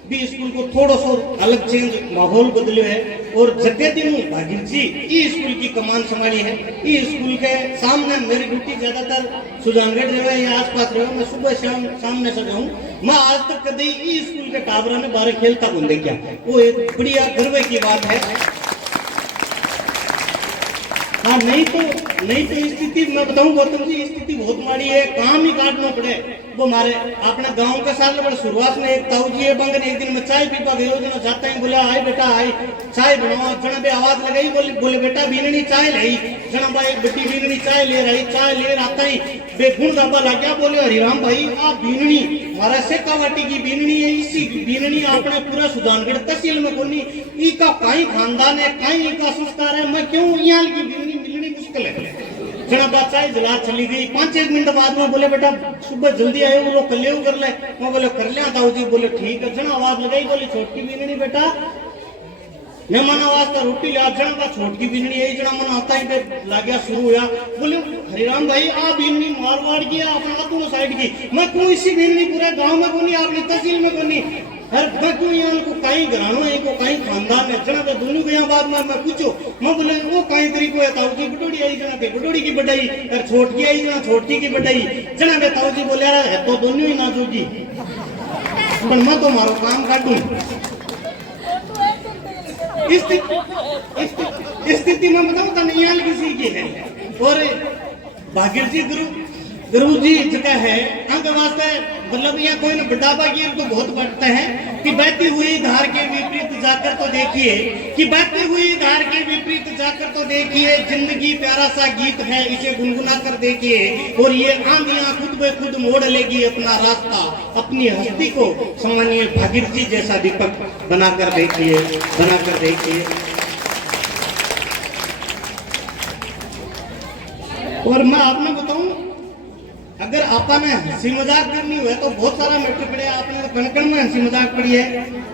भी स्कूल को थोड़ा सा अलग चेंज माहौल बदलो है, और जगह दिनों भागीर जी ये स्कूल की कमान संभाली है। ये स्कूल के सामने मेरी ड्यूटी ज्यादातर सुजानगढ़ रहे या आसपास रहे, मैं सुबह शाम सामने से जाऊँ। मैं आज तक कभी ये स्कूल के टाबरा में बारे खेलता हूँ देखा, वो एक बढ़िया गर्व की बात है। हाँ नहीं तो स्थिति मैं बताऊं गौतम जी, स्थिति बहुत माड़ी है, काम ही काटना पड़े। वो हमारे अपने गांव के साथ बड़े शुरुआत में एक ताऊ जी है बंगन, एक दिन में चाय पीपा गयो, जना जाता ही बोला आए बेटा आए चाय बनाओ, जना बे आवाज लगाई, बोले बेटा बीननी चाय लाई, जना भाई बेटी बीननी चाय ले रही, चाय ले आता ही बेगुण दाबा लग गया, बोले हरिराम भाई आप बीननी हमारा सेकावाटी की बीननी है, इसी बीननी आपने पूरा सुजानगढ़ तहसील में कोनी, ई का काई खानदान है, काई का संस्कार है, मैं क्यों यहाँ की बीननी मिलनी मुश्किल है। जना बात चाय जला चली गई, 5-1 मिनट बाद में बोले बेटा सुबह जल्दी आए, वो लोग कल्ले कर ले, मैं बोले कर लिया ताऊ जी, बोले ठीक है। जना आवाज लगाई, बोले छोटकी बीननी बेटा मेहमान आवाज का रोटी लिया, जना का छोटकी बीननी है, जना मन आता ही लग गया शुरू हुआ, बोले हरिराम भाई आप बीननी मारवाड़ की अपना दोनों साइड की, मैं क्यों इसी बीननी पूरे गांव में कोनी, आपने तहसील में कोनी, मैं क्यों यहाँ को कहीं घरानो है, को कहीं खानदान है, जना दोनों को यहाँ बाद में मैं पूछो, मैं बोले वो कहीं तरीको है, ताऊ जी बटोड़ी आई, जना के बटोड़ी की बटाई, और छोटकी आई, जना छोटकी की बटाई, जना के ताऊ जी बोले है तो दोनों ही ना जोगी, पर मैं तो मारो काम काटू। स्थिति में बताऊं तो नहीं किसी की है, और भागीर जी गुरु जी जगह है अंग वास्ते, मतलब यहाँ कोई न बढ़ावा की तो बहुत बढ़ता है कि बहती हुई धार के विपरीत जाकर तो देखिए, कि बहती हुई धार के विपरीत जाकर तो देखिए, जिंदगी प्यारा सा गीत है इसे गुनगुना कर देखिए, और ये आंधियां खुद ब खुद मोड़ लेगी अपना रास्ता, अपनी हस्ती को सम्मानीय भागीर जी जैसा दीपक बनाकर देखिए, बनाकर देखिए। और मैं आपने बताऊं, अगर आपने हंसी मजाक करनी हुए तो बहुत सारा मैटर पड़े, आपने तो कण में हंसी मजाक पड़ी है,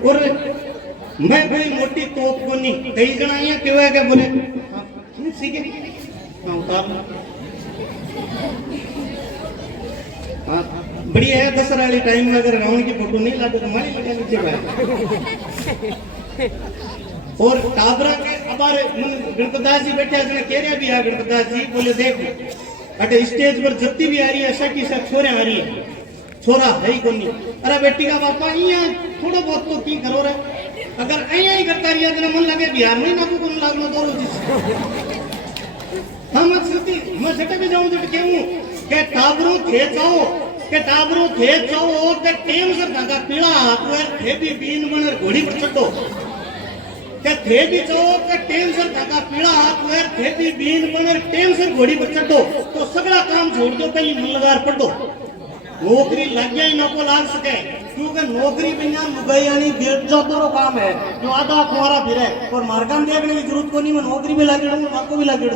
और मैं कोई मोटी तोप को नहीं, कई जना यहाँ क्यों है क्या बोले सीखे उतार बढ़िया है, दशहरा वाली टाइम में अगर रावण की फोटो नहीं लाते तो हमारी लगा नीचे भाई। और टाबरा के अबार गणपत दास जी बैठे कह रहे भी है, गणपत दास जी बोले देखो अटे स्टेज पर जत्ती भी आ रही है, ऐसा की सब छोरे आ रही है, छोरा है ही कोनी, अरे बेटी का बापा यहाँ थोड़ा बहुत तो की करो रे, अगर यहाँ ही करता रही है मन लगे बिहार में ना को लागना दो हम मैं सटे भी जाऊँ तो क्यों के टाबरू थे जाओ, के टाबरू थे जाओ, के टेम से धागा पीला हाथ में थे भी बीन बन घोड़ी पर चढ़ो, के थे भी जाओ के टेम से धागा पीला हाथ में थे भी बीन बन टेम से घोड़ी पर चढ़ो, तो सगला काम छोड़ दो, पहले मन लगा पढ़ दो, नौकरी लग गया ही ना को लाग सके, क्योंकि नौकरी बिना लुगाई यानी देख जो तो काम है जो आधा कुआरा फिरे, और मार्गम देखने की जरूरत को नहीं, मैं नौकरी भी लगे दूंगा आपको भी लगे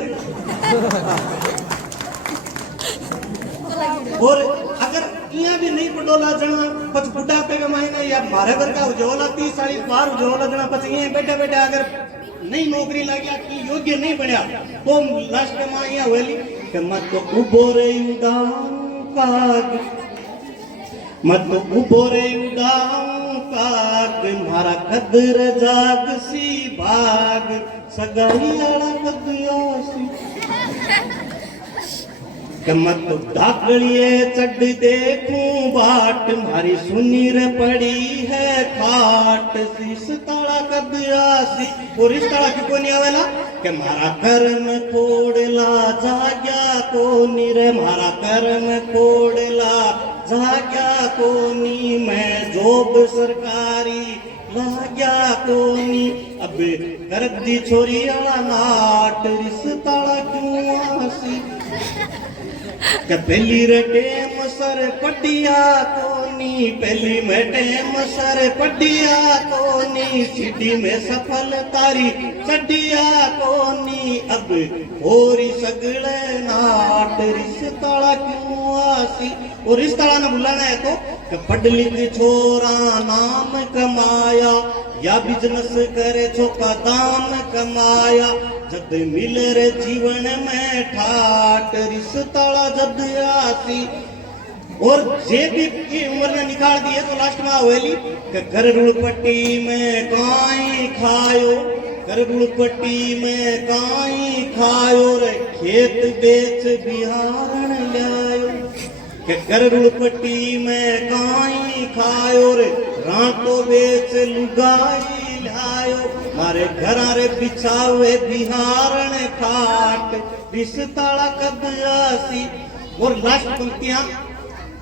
और अगर यहाँ भी नहीं पटोला जना पच बुढ़ापे के महीना या मारे घर का उज्ज्वला 30-40 बार उज्ज्वला जना पच यहाँ बैठे बैठे अगर नहीं नौकरी लग गया कि योग्य नहीं बनया तो लास्ट में माँ यहाँ हुई कि मत उबो रे काग, मत उबो रे काग, मारा कदर जाग सी भाग, सगाई आला कदिया सी। कि मत धाकड़िए चढ़ देखूं बाट मारी सुनी रे पड़ी है खाट शीश ताड़ा कद आसी और इस ताड़ा की कोनी आवेला कि मारा कर्म कोड़ला जाग्या कोनी रे मारा कर्म कोड़ला जाग्या कोनी मैं जॉब सरकारी लाग्या कोनी अब कर दी छोरी आला नाट रिश्ताला क्यों आसी के पहली रे टेम सर पटिया कोनी पहली में टेम सर पटिया कोनी सिटी में सफल तारी चटिया कोनी अब होरी सगले नाट रिश्ताला क्यों आसी और रिश्ताला ने बुलाना है तो कि पढ़ लिख छोरा नाम कमाया या बिजनेस करे छोका दाम कमाया जब मिले रे जीवन में ठाट रिश्ताला जब आसी और जे भी की उम्र ने निकाल दिए तो लास्ट में आवेली कि गरुड़ पट्टी में काई खायो गरुड़ पट्टी में काई खायो रे खेत बेच बिहारण लायो के गरुड़ पट्टी में काई खायो रे रातो बेच लुगाई लायो मारे घरा रे बिछावे बिहारण खाट रिश्ताला कद आसी और लास्ट पंक्तियां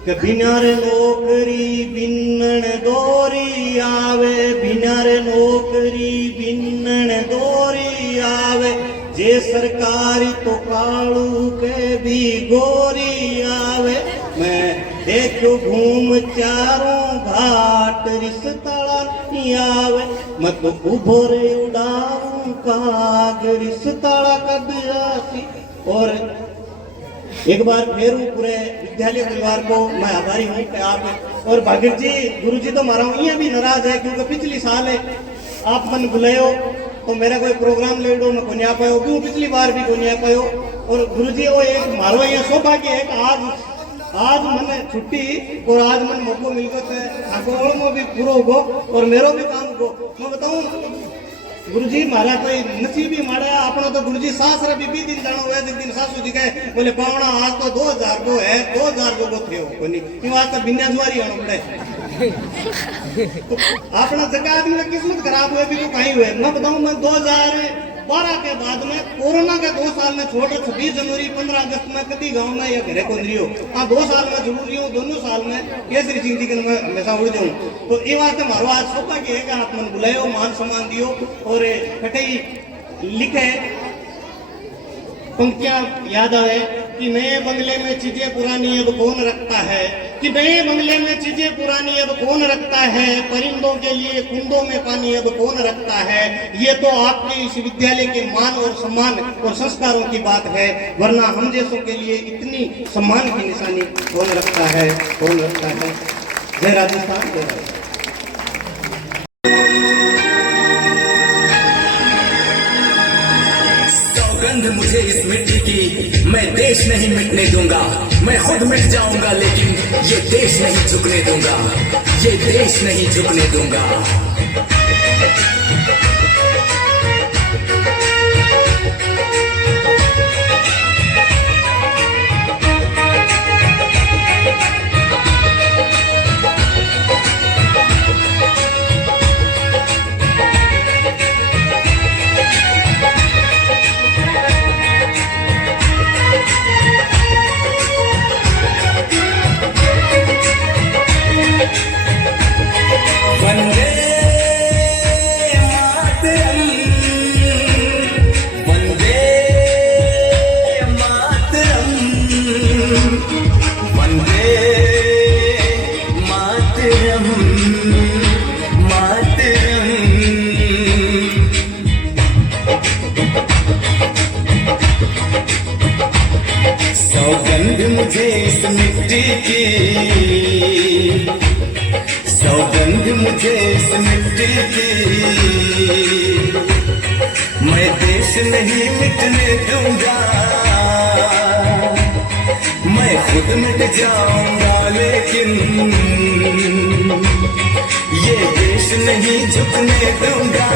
के बिना रे नौकरी बिनण दोरी आवे बिना रे नौकरी बिनण दोरी आवे जे सरकारी तो कालू के भी गोरी आवे मैं देखो घूम चारों घाट रिश्ताला नहीं आवे मत उभो रे उड़ाऊं काग रिश्ताला कद आसी और एक बार फिर पूरे विद्यालय परिवार को मैं आभारी हूँ कि आप और भागीर जी गुरु जी तो मारा हूँ ये भी नाराज है क्योंकि पिछली साल है आप मन बुलायो तो मेरा कोई प्रोग्राम ले लो मैं को नहीं आ पायो क्यों पिछली बार भी को नहीं आ पायो और गुरु जी वो एक मारो ये सौभाग्य है कि आज मन छुट्टी और आज मन मौको मिल गया आगोड़ में भी पूरा होगो और मेरो भी काम होगो मैं बताऊं गुरुजी मारा कोई नसीब ही मारा अपना तो गुरुजी सास रे भी दिन जानो हुए दिन सासू जी कहे बोले पावना आज तो 2000 को है 2000 लोगों थे कोनी ई बात तो बिना जुआरी आनो पड़े अपना जगह आदमी की किस्मत खराब हुए भी तो कहीं हुए मैं बताऊं मैं 2012 के बाद में कोरोना के 2 साल में छोड़ 26 जनवरी 15 अगस्त में कभी गांव में या घरे को नहीं हो हाँ 2 साल में जरूर रही हूँ दोनों साल में केसरी सिंह जी के मैं हमेशा उड़ जाऊँ तो ये बात है मारो आज सौभाग्य है कि आप मन बुलायो मान सम्मान दियो और कटई लिखे पंक्तियां याद आए कि नए बंगले में चीजें पुरानी अब कौन रखता है कि नए बंगले में चीजें पुरानी अब कौन रखता है परिंदों के लिए कुंडों में पानी अब कौन रखता है ये तो आपके इस विद्यालय के मान और सम्मान और संस्कारों की बात है वरना हम जैसों के लिए इतनी सम्मान की निशानी कौन रखता है जय राजस्थान जय राजस्थान। सौगंध मुझे इस मिट्टी की मैं देश नहीं मिटने दूंगा मैं खुद मिट जाऊंगा लेकिन ये देश नहीं झुकने दूंगा ये देश नहीं झुकने दूंगा। सौगंध मुझे इस मिट्टी की मैं देश नहीं मिटने दूंगा मैं खुद मिट जाऊंगा लेकिन ये देश नहीं झुकने दूंगा।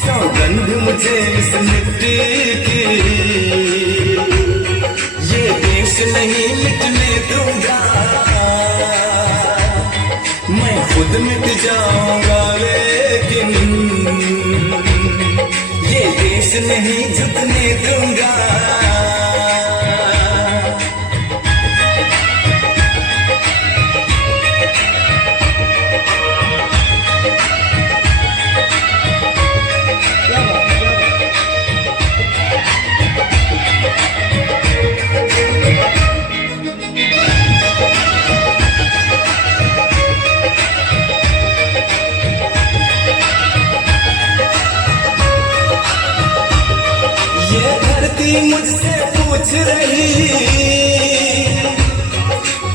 सौगंध मुझे इस मिट्टी की खुद मिट जाऊंगा लेकिन ये देश नहीं झुकने दूंगा। मुझसे पूछ रही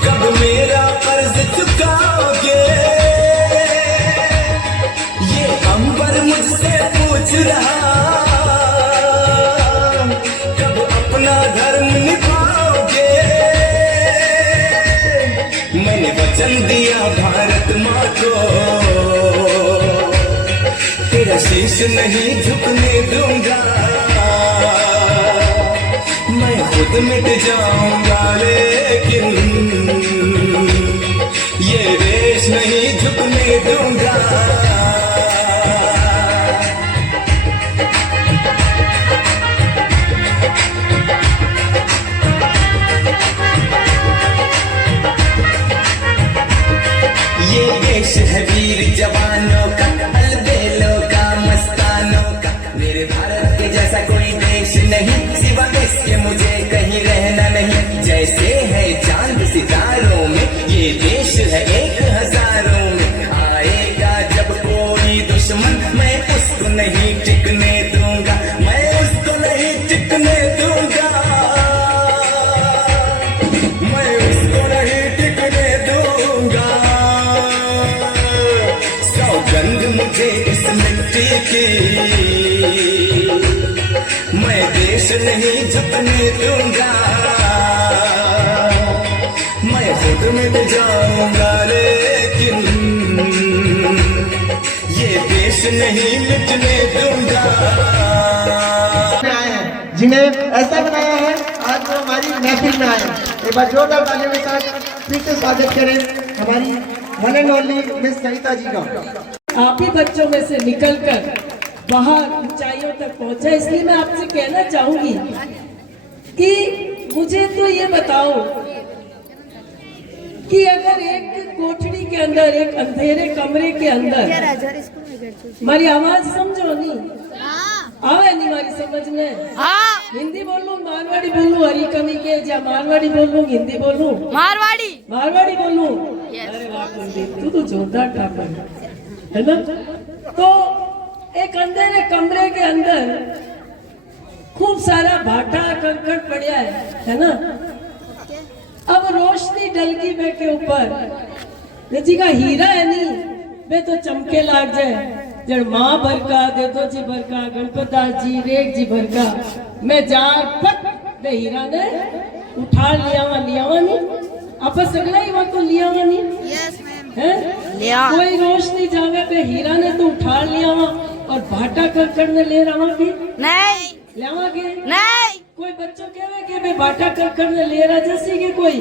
कब मेरा कर्ज चुकाओगे, ये अंबर मुझसे पूछ रहा कब अपना धर्म निभाओगे। मैंने वचन दिया भारत माँ को तेरा शीश नहीं झुकने दूंगा। मैं खुद मिट जाऊंगा लेकिन ये देश नहीं झुकने दूंगा। ये देश है वीर जवानों का, अलबेलों का, मस्तानों का। मेरे भारत के जैसा कोई देश नहीं, सिवा इसके मुझे कहीं रहना नहीं। जैसे है चांद सितारों में, ये देश है एक हजारों में। आएगा जब कोई दुश्मन, मैं उसको नहीं टिकने दूंगा, मैं उसको नहीं टिकने दूंगा, मैं उसको नहीं टिकने दूंगा। सौगंध मुझे इस मिट्टी की, मैं देश नहीं झुकने दूंगा। मैं खुद मिट जाऊंगा लेकिन ये देश नहीं मिटने दूंगा। आए हैं जिन्हें ऐसा बनाया है आज वो हमारी महफिल में आए हैं। एक बार जोरदार तालियों के साथ फिर से स्वागत करें हमारी one and only miss Sarita ji का। आप ही बच्चों में से निकलकर बाहर ऊंचाइयों तक पहुंचा, इसलिए मैं आपसे कहना चाहूंगी कि मुझे तो ये बताओ कि अगर एक कोठड़ी के अंदर, एक अंधेरे कमरे के अंदर, हमारी आवाज समझो नहीं आवे नहीं हमारी समझ में। हिंदी बोल लूं, मारवाड़ी बोल लूं, हरी कमी के या मारवाड़ी बोल लूं, हिंदी बोल लूं, मारवाड़ी बोल लूं। अरे वाह कुलदीप, तू तो जोरदार ठाकर है ना। तो एक अंधेरे कमरे के अंदर खूब सारा भाटा कंकड़ पड़ा है ना। अब रोशनी डलगी बे के ऊपर जी का हीरा है नहीं बे तो चमके लाग जाए। जड़ माँ भर का, देदो जी भर का, गणपत दास जी, रेख जी भर का, मैं जार पट बे हीरा ने उठा लिया नहीं। आप सगला ही वहाँ तो लिया नहीं है। कोई रोशनी जावे बे हीरा ने तो उठा लिया और भाटा कंकड़ ने ले रहा की नहीं लियावागे नहीं। कोई बच्चों कहवे के बे भाटा कंकड़ ने ले रहा जैसी के कोई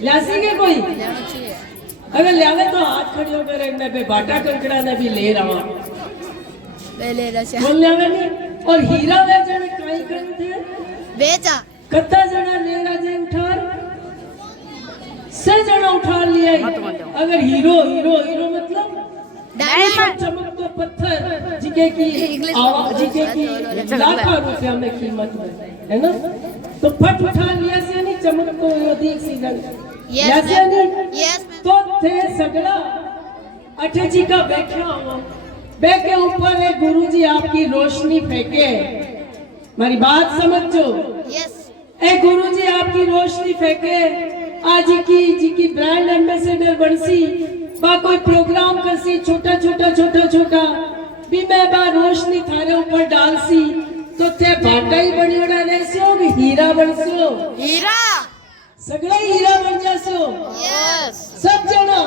लियासी के कोई अगर लियावे तो हाथ खड़े होकर मैं बे भाटा कंकड़ा ने भी ले रहा बोल लियावे नहीं। और हीरा वे जने काई करते बेचा कत्ता जना ले रहा जे उठार से जना उठा लिया। अगर हीरो हीरो हीरो मतलब डायमंड चमक तो पत्थर जिके की आवाज जिके की लाखों रुपया में कीमत है ना। तो फट उठा लिया से नहीं चमक तो अधिक सी ऐसे नहीं तो थे सगड़ा अठे जी का बैठा हुआ बे के ऊपर एक गुरुजी आपकी रोशनी फेंके। मेरी बात समझो। ए गुरुजी आपकी रोशनी फेंके आज जी की ब्रांड एम्बेसडर बनसी बा कोई प्रोग्राम करसी छोटा छोटा भी मैं बा रोशनी थारे ऊपर डालसी तो ते भाटा ही बनी उड़ा रहसो कि हीरा बनसो। हीरा सगळे हीरा बन जासो। सब जना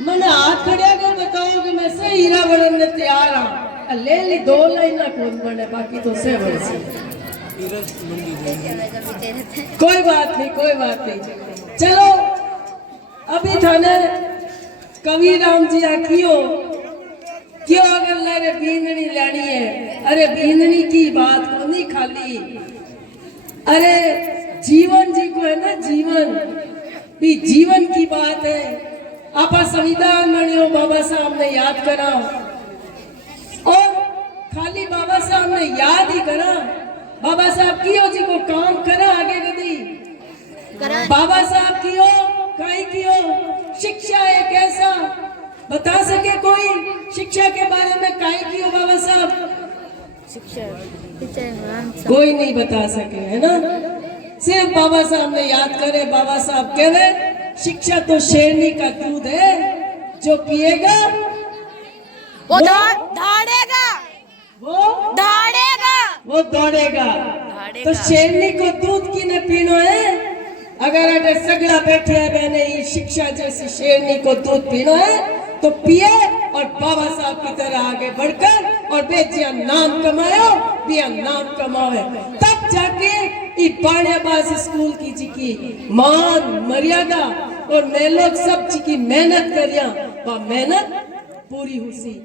मैंने हाथ खड़िया कर बताओ कि मैं से हीरा बनने तैयार हूँ। ले ली 2 लाइन ना कौन बने बाकी तो से बनसी। कोई बात नहीं चलो अभी थाने कवि राम जी आखियो क्यों अगर लेरे बींदनी लेनी है, अरे बींदनी की बात को नहीं खाली, अरे जीवन जी को है ना, जीवन भी जीवन की बात है। आपा संविधान बनियो बाबा साहब ने याद करा, और खाली बाबा साहब ने याद ही करा, बाबा साहब कियो जी को काम करा आगे कदी, बाबा साहब कियो काई कियो। शिक्षा एक ऐसा बता सके कोई शिक्षा के बारे में काई कियो बाबा साहब? कोई नहीं बता सके, है ना। सिर्फ बाबा साहब ने याद करे। बाबा साहब कहे शिक्षा तो शेरनी का दूध है, जो पिएगा वो दौड़ेगा, वो दौड़ेगा। तो शेरनी को दूध की न पीनो है। अगर अटे सगड़ा बैठे है मैंने ये शिक्षा जैसी शेरनी को दूध पीना है तो पिए, और बाबा साहब की तरह आगे बढ़कर और बेजिया नाम कमाओ, बिया नाम कमाओ, तब जाके ये बाणियाबाज स्कूल की जी की मान मर्यादा और मैं लोग सब जी की मेहनत करिया, वह मेहनत पूरी हुई।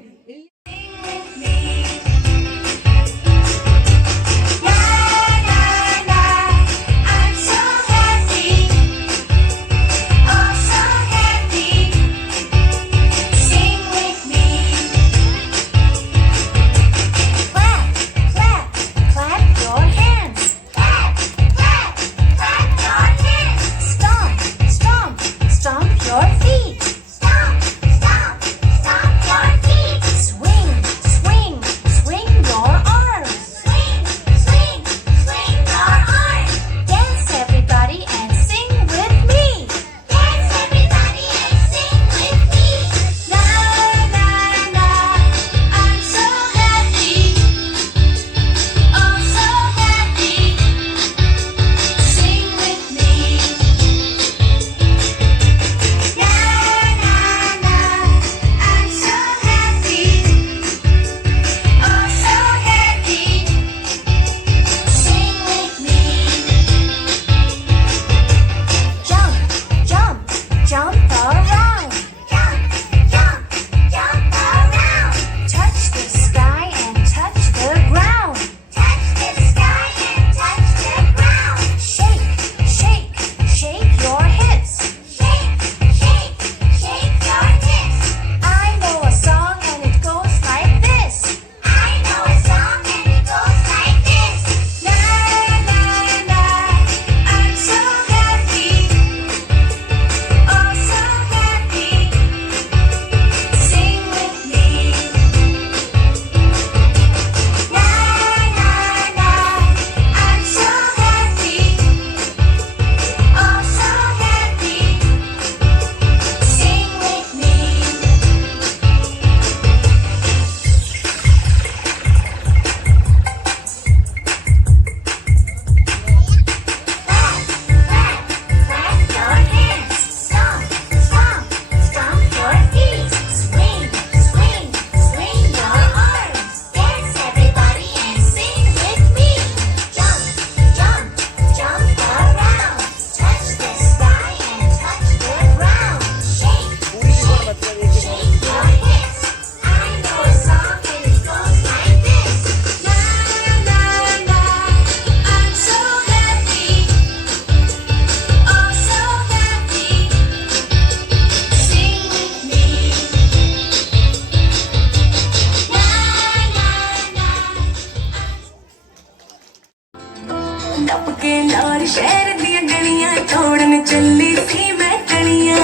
टपके लाल शहर दिया गलियां तोड़न चली थी मैं कलियां,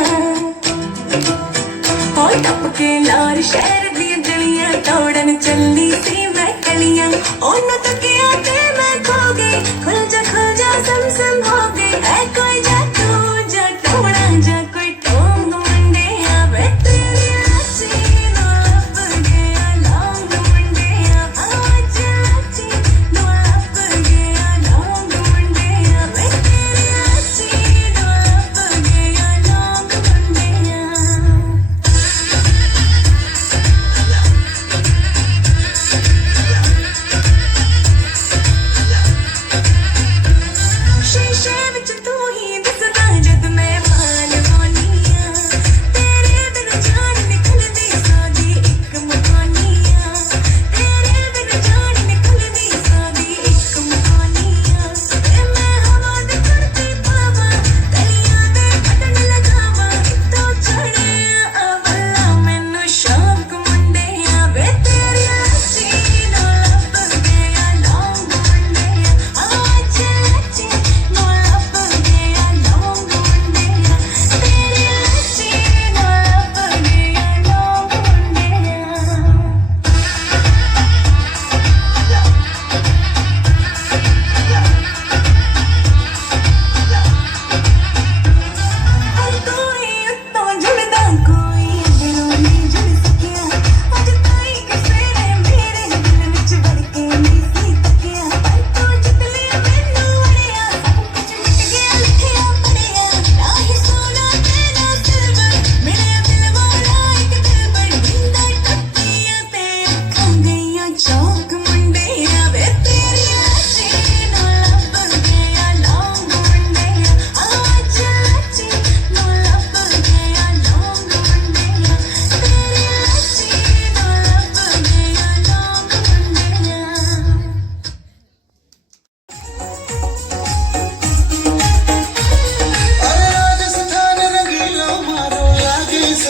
हो टपके लाल शहर दिया गलियां तोड़न चली थी मैं कलियां। ओ न तो किया ते मैं खो गई, खुल जा सम सम हो गई। है कोई जाटू जा टोड़ा जा कोई टोंग मंडे आवे तेरी लाची नो लप गया लौंग मंडे आवाज लाची नो लप गया लौंग मंडे आवे तेरी लाची नो लप गया लौंग मंडे।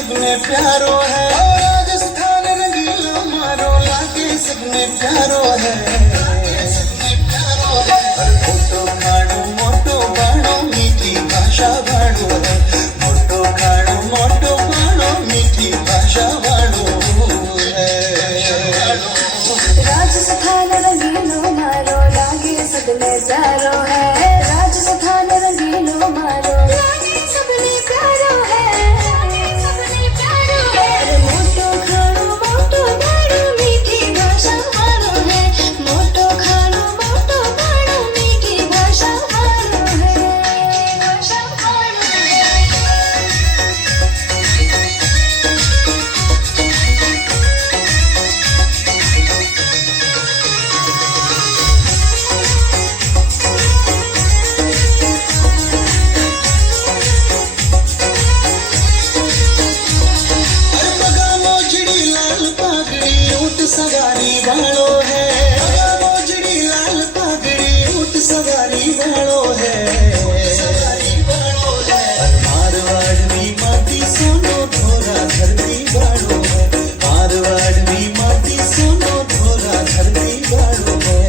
सबने प्यारो है, राजस्थान रंगीलो मारो लागे सबने प्यारो है। मोटो खाणो मोटो बाणो मीठी भाषा बाणो है, मोटो खाणो मोटो बाणो मीठी भाषा बाणो है। राजस्थान रंगीलो मारो लागे सबने प्यारो है, राजस्थान रंगीलो मारो लागे सबने प्यारो है, सबने प्यारो है। मोटो खाणो मोटो बाणो मीठी भाषा बाणो है, मोटो खाणो मोटो बाणो मीठी भाषा बाणो है, भाषा बाणो है। सवारी वालो है, मोजड़ी लाल पागड़ी ऊट सवारी वालो है। मारवाड़ी माटी सोनो थोड़ा धरती वालो है, मारवाड़ी माटी सोनो थोड़ा धरती वालो है।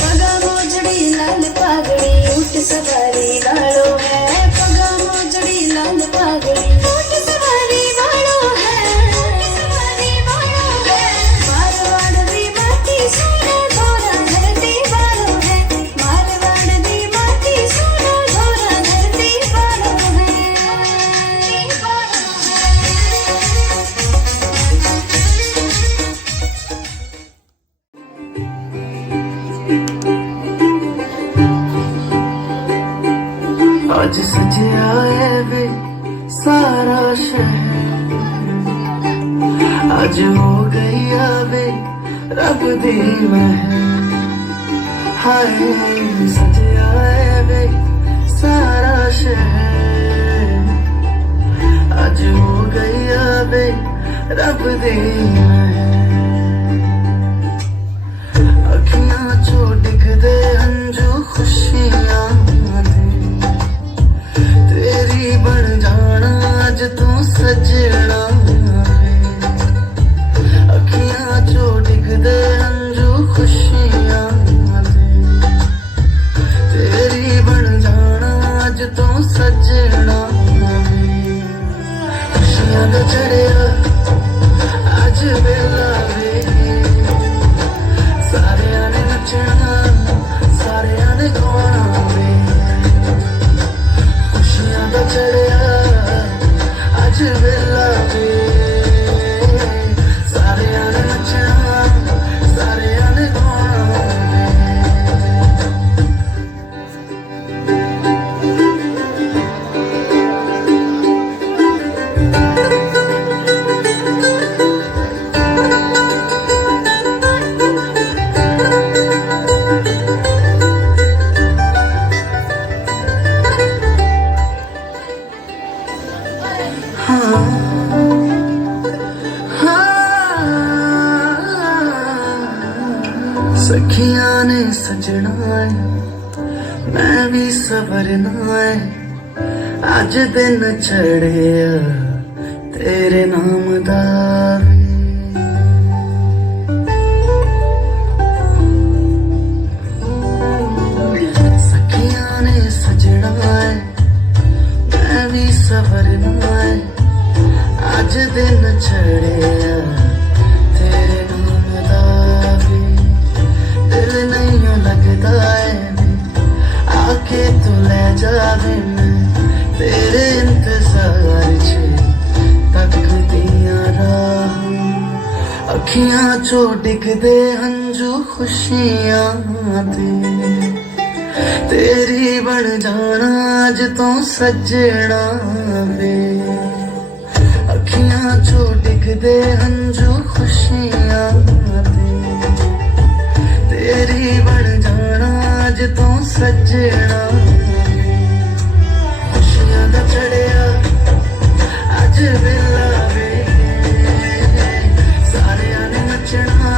पगा मोजड़ी लाल पागड़ी ऊट सवारी वालो है, पगा मोजड़ी लाल पागड़ी ऊट सवारी वालो है, सवारी वालो है। मारवाड़ी माटी सोनो थोड़ा धरती वालो है, मारवाड़ी माटी सोनो थोड़ा धरती वालो है, वालो आज सजिया है वे सारा शहर, आज हो गई आवे रब दी महर। हाय सजिया है वे सारा शहर, आज हो गई आवे रब दी महर। अखियां चो दिखदे अंजू खुशियां तेरी बन जाना अज तू सजना वे। अखियां चो डिगदे अंजू खुशियां तेरी बन जाना अज तू सजना वे। खुशियां दा चढ़िया अज वेला वे, सारियां ने नचना सारियां ने गाना वे। खुशियां दा चढ़िया अज वेला वे, सारियां ने नचना सारियां ने गाना वे। सखियां ने सजना है मैं भी सवरना है, अज दिन चढ़े तेरे नाम दा वे। सखियां ने सजना है मैं भी सवरना है, अज दिन चढ़े तेरे नाम दा वे। दिल नहीं लगता है आके तू ले जावे, मैं तेरे इंतजार च तकदियां राहां। अखियां चो डिगदे हंजू खुशियां दे, तेरी बन जाना अज तू सजना वे। अखियां चो डिगदे हंजू खुशियां दे, तेरी बन जाना अज तू सजना वे। खुशियां दा चढ़िया अज वेला वे, सारियां ने नचना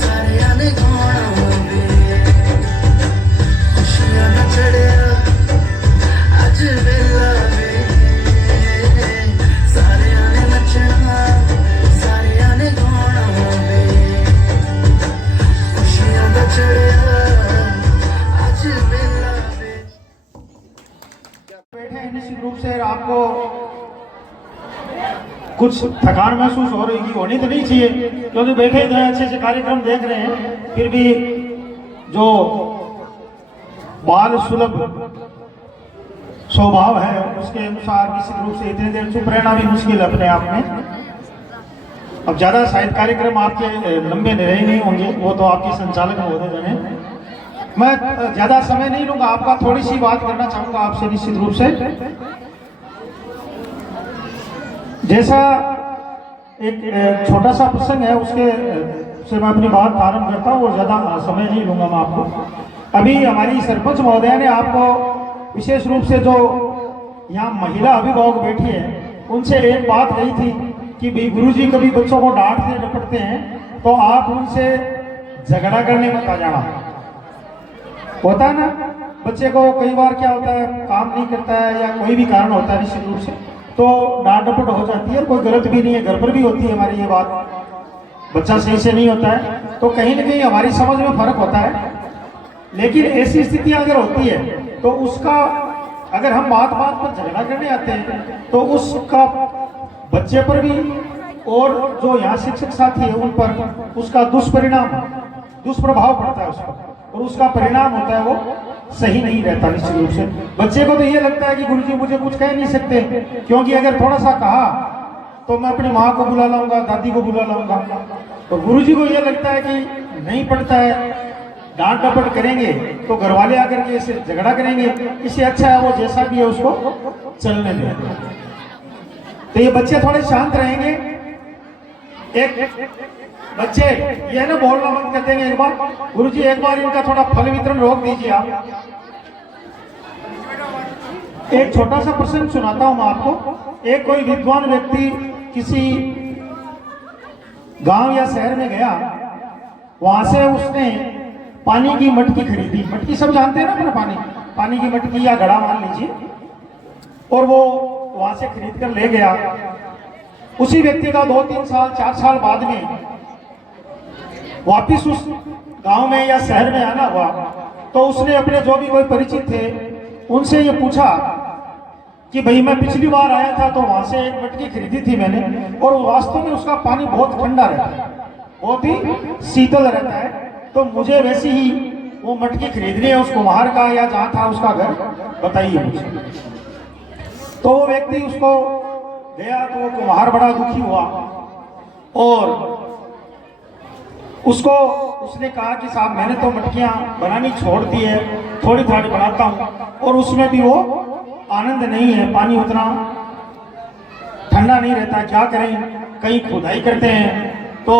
सारियां ने गाना वे। खुशियां दा चढ़िया अज वेला वे, कुछ थकान महसूस हो रही है, होनी तो नहीं चाहिए क्योंकि बैठे इतने अच्छे से कार्यक्रम देख रहे हैं, फिर भी जो बाल सुलभ स्वभाव है उसके अनुसार निश्चित रूप से इतनी देर चुप रहना भी मुश्किल है अपने आप में। अब ज्यादा शायद कार्यक्रम आपके लंबे रहे नहीं होंगे, वो तो आपकी संचालक महोदय जाने। मैं ज्यादा समय नहीं लूंगा, आपका थोड़ी सी बात करना चाहूंगा आपसे निश्चित रूप से। जैसा एक छोटा सा प्रसंग है उसके से मैं अपनी बात प्रारंभ करता हूँ और ज्यादा समय नहीं लूंगा मैं आपको। अभी हमारी सरपंच महोदय ने आपको विशेष रूप से जो यहाँ महिला अभिभावक बैठी है उनसे एक बात कही थी कि भाई गुरुजी कभी बच्चों को डांटते डपटते हैं तो आप उनसे झगड़ा करने मत आ जाना। होता है ना, बच्चे को कई बार क्या होता है, काम नहीं करता है या कोई भी कारण होता है निश्चित रूप से, तो डांट डपट हो जाती है। कोई गलत भी नहीं है, घर पर भी होती है हमारी ये बात, बच्चा सही से नहीं होता है तो कहीं ना कहीं हमारी समझ में फर्क होता है। लेकिन ऐसी स्थितियां अगर होती है तो उसका अगर हम बात बात पर झगड़ा करने आते हैं तो उसका बच्चे पर भी और जो यहाँ शिक्षक साथी है उन पर उसका दुष्प्रभाव पड़ता है उस पर, और उसका परिणाम होता है वो सही नहीं रहता निश्चित रूप से। बच्चे को तो ये लगता है कि गुरुजी मुझे कुछ कह नहीं सकते क्योंकि अगर थोड़ा सा कहा तो मैं अपनी माँ को बुला लाऊंगा, दादी को बुला लाऊंगा। और गुरुजी को ये लगता है कि नहीं पड़ता है, डांट डपट करेंगे तो घर वाले आकर के इसे झगड़ा करेंगे, इससे अच्छा है वो जैसा भी है उसको चलने दें। तो ये बच्चे थोड़े शांत रहेंगे। एक बच्चे ये ना बोलना बंद कर देंगे एक बार, गुरुजी एक बार इनका थोड़ा फल वितरण रोक दीजिए आप। एक छोटा सा प्रसंग सुनाता हूं मैं आपको। एक कोई विद्वान व्यक्ति किसी गांव या शहर में गया, वहां से उसने पानी की मटकी खरीदी। मटकी सब जानते हैं ना अपना, पानी की मटकी या घड़ा मान लीजिए, और वो वहां से खरीद कर ले गया। उसी व्यक्ति का 2-3 साल 4 साल बाद में वापिस उस गांव में या शहर में आना हुआ तो उसने अपने जो भी कोई परिचित थे उनसे ये पूछा कि भाई मैं पिछली बार आया था तो वहां से एक मटकी खरीदी थी मैंने, और वास्तव में उसका पानी बहुत ठंडा रहता है, बहुत ही शीतल रहता है, तो मुझे वैसी ही वो मटकी खरीदनी है। उस कुम्हार का या जहाँ था उसका घर बताइए मुझे। तो वो व्यक्ति उसको गया तो वो कुम्हार बड़ा दुखी हुआ और उसने कहा कि साहब मैंने तो मटकियां बनानी छोड़ दी है, थोड़ी थोड़ी बनाता हूँ और उसमें भी वो आनंद नहीं है, पानी उतना ठंडा नहीं रहता, क्या करें। कहीं खुदाई करते हैं तो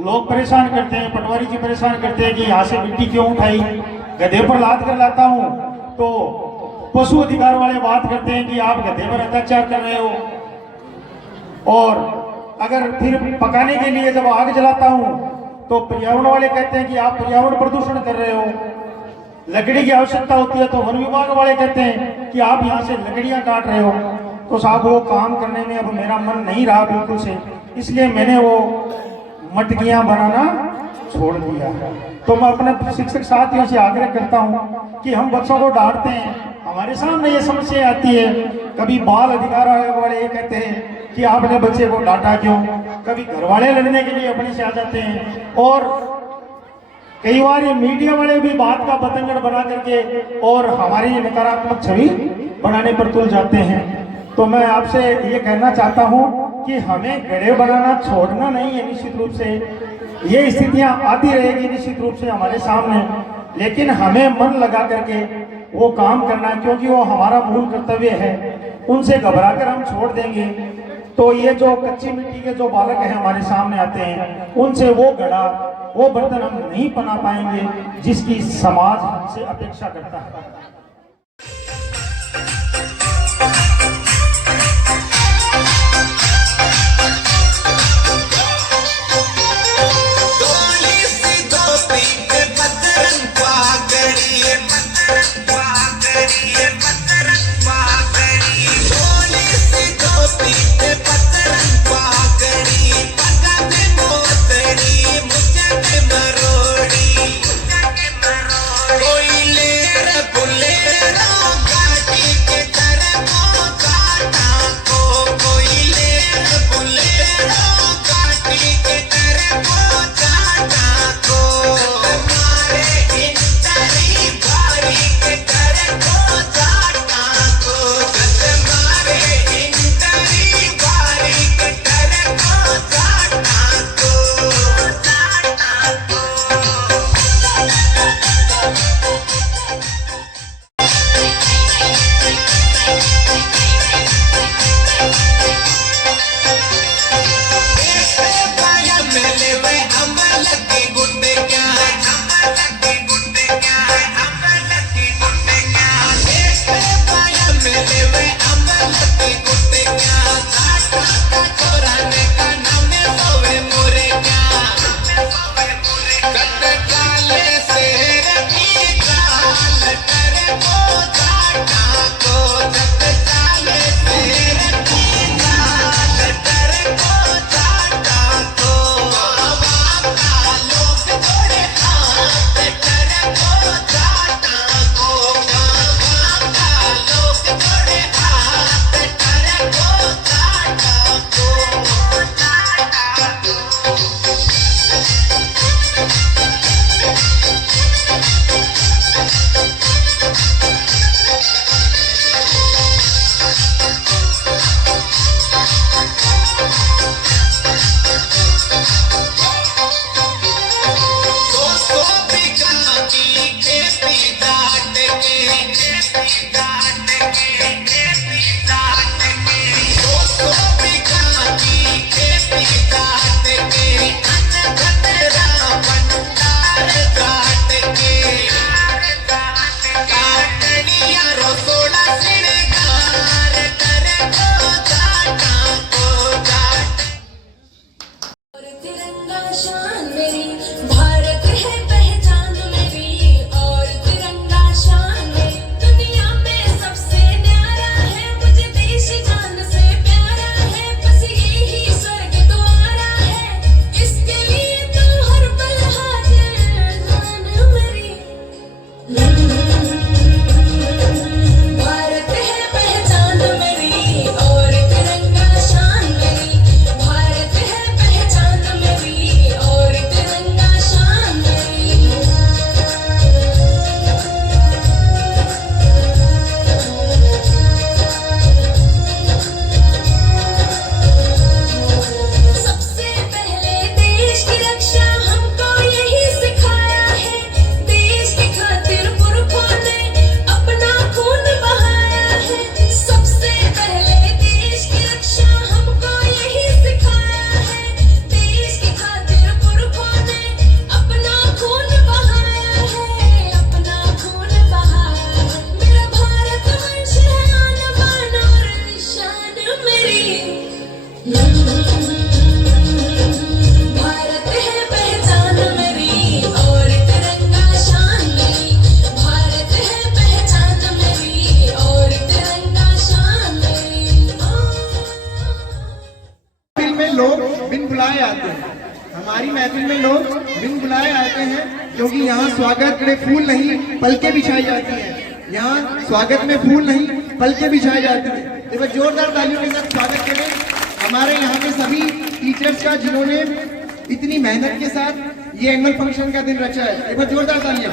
लोग परेशान करते हैं, पटवारी जी परेशान करते हैं कि यहाँ से मिट्टी क्यों उठाई, गधे पर लाद कर लाता हूँ तो पशु अधिकार वाले बात करते हैं कि आप गधे पर अत्याचार कर रहे हो। और अगर फिर पकाने के लिए जब आग जलाता हूँ तो पर्यावरण वाले कहते हैं कि आप पर्यावरण प्रदूषण कर रहे हो। लकड़ी की आवश्यकता होती है तो वन विभाग वाले कहते हैं कि आप यहाँ से लकड़ियां काट रहे हो। तो साहब वो काम करने में अब मेरा मन नहीं रहा बिल्कुल से, इसलिए मैंने वो मटकियां बनाना छोड़ दिया। तो मैं अपने शिक्षक साथियों से आग्रह करता हूँ कि हम बच्चों को डांटते हैं, हमारे सामने ये समस्या आती है, कभी बाल अधिकार आयोग वाले ये कहते हैं कि आपने बच्चे को डांटा क्यों, कभी घर वाले लड़ने के लिए अपने से आ जाते हैं, और कई बार ये मीडिया वाले भी बात का बतंगड़ बना करके और हमारी नकारात्मक छवि बनाने पर तुल जाते हैं। तो मैं आपसे ये कहना चाहता हूँ कि हमें गड़े बनाना छोड़ना नहीं है निश्चित रूप से। ये स्थितियां आती रहेगी निश्चित रूप से हमारे सामने, लेकिन हमें मन लगा करके वो काम करना है क्योंकि वो हमारा मूल कर्तव्य है। उनसे घबराकर हम छोड़ देंगे तो ये जो कच्ची मिट्टी के जो बालक हैं हमारे सामने आते हैं, उनसे वो घड़ा वो बर्तन हम नहीं बना पाएंगे जिसकी समाज हमसे अपेक्षा करता है। कोई ले रे बुले तिरंगा शान मेरी, भारत है पहचान मेरी, और तिरंगा शान मेरी, दुनिया में सबसे न्यारा है, मुझे देश जान से प्यारा है, बस यही स्वर्ग द्वारा है, इसके लिए तो हर पल हाजिर जान मेरी। भारत है पहचान मेरी, और तिरंगा शान मेरी, भारत है पहचान मेरी, और तिरंगा शान मेरी। सबसे पहले देश की रक्षा हमको यही सिखाया है, देश की खातिर पुरखों ने अपना खून बहाया है। सबसे पहले देश की रक्षा हमको यही सिखाया है, देश की खातिर पुरखों ने अपना खून बहाया है, अपना खून बहाया है। मेरा भारत वर्ष है आन बान और शान मेरी। भारत है पहचान मेरी, और तिरंगा शान मेरी, भारत है पहचान मेरी, और तिरंगा शान मेरी। महफिल में लोग बिन बुलाए आते हैं, हमारी महफिल में लोग बिन बुलाए आते हैं, क्योंकि यहाँ स्वागत में फूल नहीं पलके बिछाई जाती हैं। यहाँ स्वागत में फूल नहीं पलके बिछाई जाती हैं। एक बार जोरदार तालियों के साथ स्वागत करें हमारे यहाँ के सभी टीचर्स का, जिन्होंने इतनी मेहनत के साथ ये एनुअल फंक्शन का दिन रचा है। एक बार जोरदार तालियां।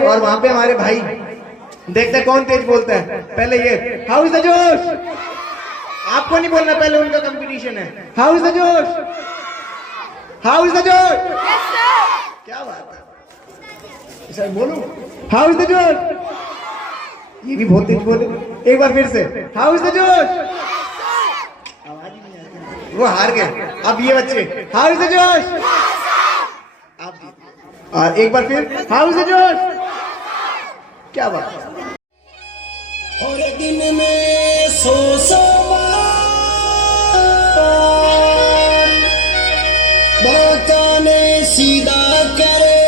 और वहां पे हमारे भाई देखते कौन तेज बोलता है। पहले ये हाउ इज द जोश, आपको नहीं बोलना, पहले उनका कंपटीशन है। हाउ इज द जोश, हाउ इज द जोश, क्या बात है सर, बोलो हाउ इज द जोश। ये भी बहुत तेज बोले, एक बार फिर से हाउ इज द जोश। आवाज ही नहीं आती, वो हार गए। अब ये बच्चे हाउ इज द जोश, आप और एक बार फिर हाउ इज द जोश, क्या बात है। और दिन में सो बाका ने सीधा करे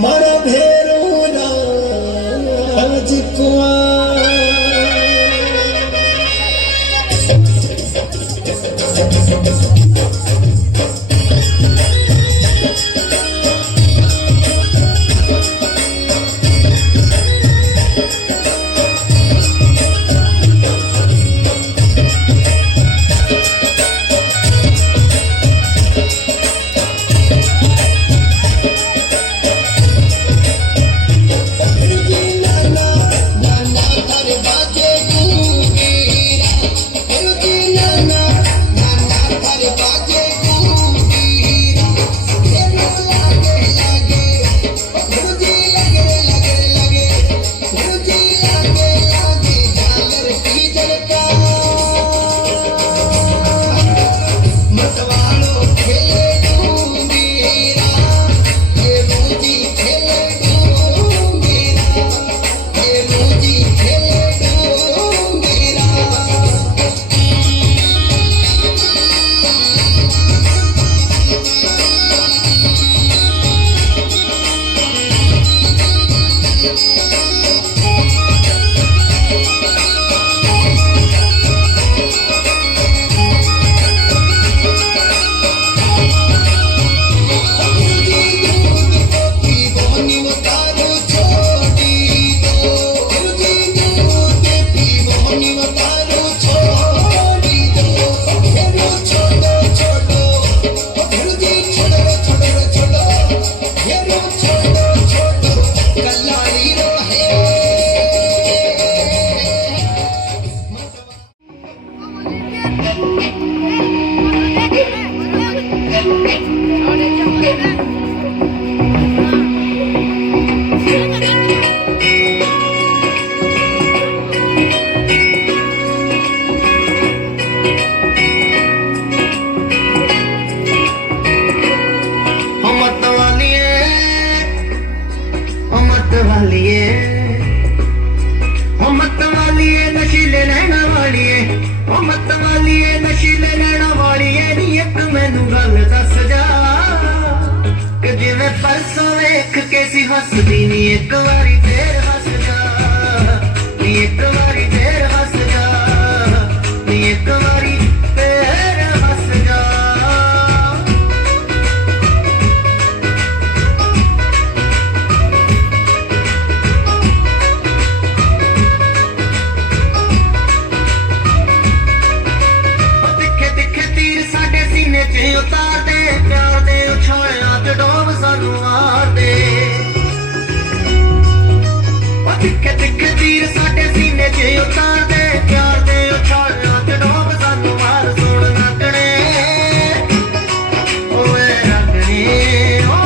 मर भेरू राजकुमार। वालिए, ओ मत वालिए नशीले नैना वालिए, ओ मत वालिए नशीले नैना वालिए नी एक मैनू गल दस जा कि जिवें परसों वेख के सी हसदी नी एक वारी फेर हस जा, नी एक वारी फेर हस जा, नी एक वारी फेर हस जा। तिखे तिखे तीर साडे सीने च उतार दे, प्यार दे उछालियां ते डोब सानू मार दे। तिखे तिखे तीर साडे सीने च उतार दे, प्यार दे उछालियां ते डोब सानू मार। सुन नागणे ओए रागणे, ओ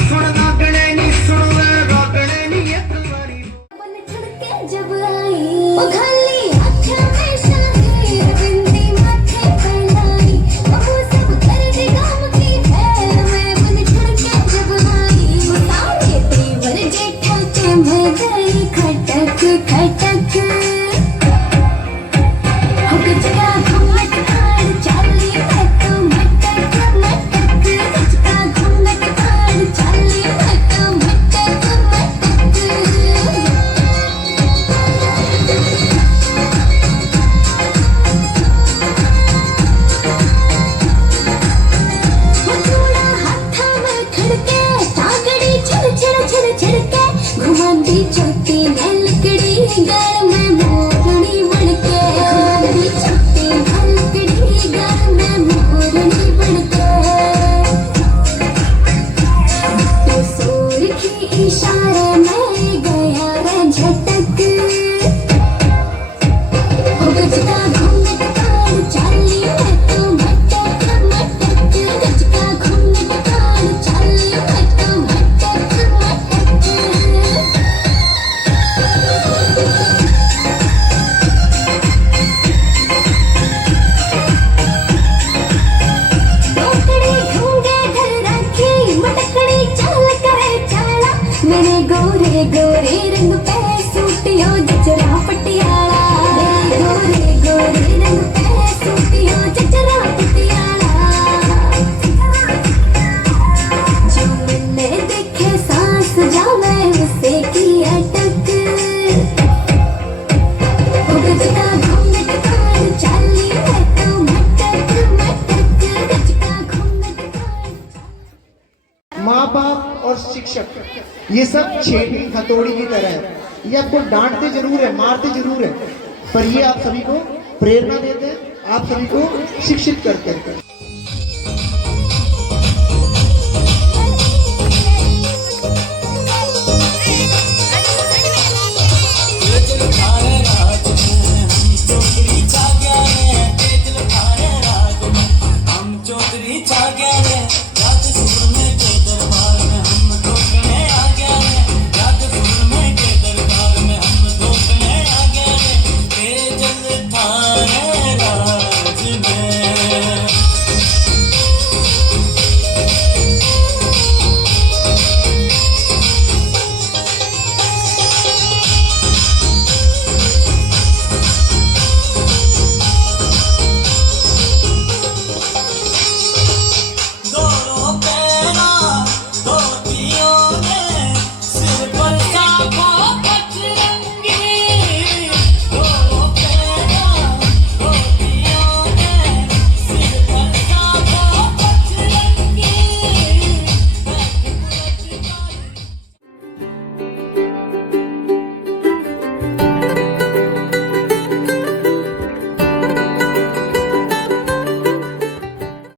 सुन नागणे नी सुन वे रागणे नी एक वारी बन छड़के जब आई ओ खाली आँखें में शाहीर बिंदी माथे पे लाई, वो सब कर दी काम की है मैं बन छड़के जब आई। वो सारे तेवर जेठा के मैं गई खटक खटक, हो गजका घूमट आड़ चाली मैं तो मटक मटक, गजका घूमट आड़ चाली मैं तो मटक मटक। चूड़ा हाथा में खड़के तागड़ी छड़ छड़ छड़ छड़के, घुमांदी चलती मैं लकड़ी गल में मोरनी बनके, घुमांदी चलती मैं लकड़ी गल में मोरनी बनके। तो सूर की इशारे में गया रे झटक, हो गजका घूमट ताड़ चाली मैं तो मटक मटक, गजका घूमट ताड़ चाली मैं तो मटक मटक। टोकरी घूंगे घर रखी मटकड़ी चाल करे चाला, मेरे गोरे गोरे रंग पे सूटियो जचरा पटियाला, मेरे गोरे गोरे रंग पे सूटियो जचरा पटियाला। जो मैंने देखे सांस जावे उसे की अटक, हो गजका घूमट ताड़ चाली मैं तो मटक मटक, गजका घूमट ताड़। माँ बाप और शिक्षक ये सब छेड़ी हथौड़ी की तरह है, ये आपको डांटते जरूर है, मारते जरूर है, पर ये आप सभी को प्रेरणा देते हैं, आप सभी को शिक्षित करते हैं।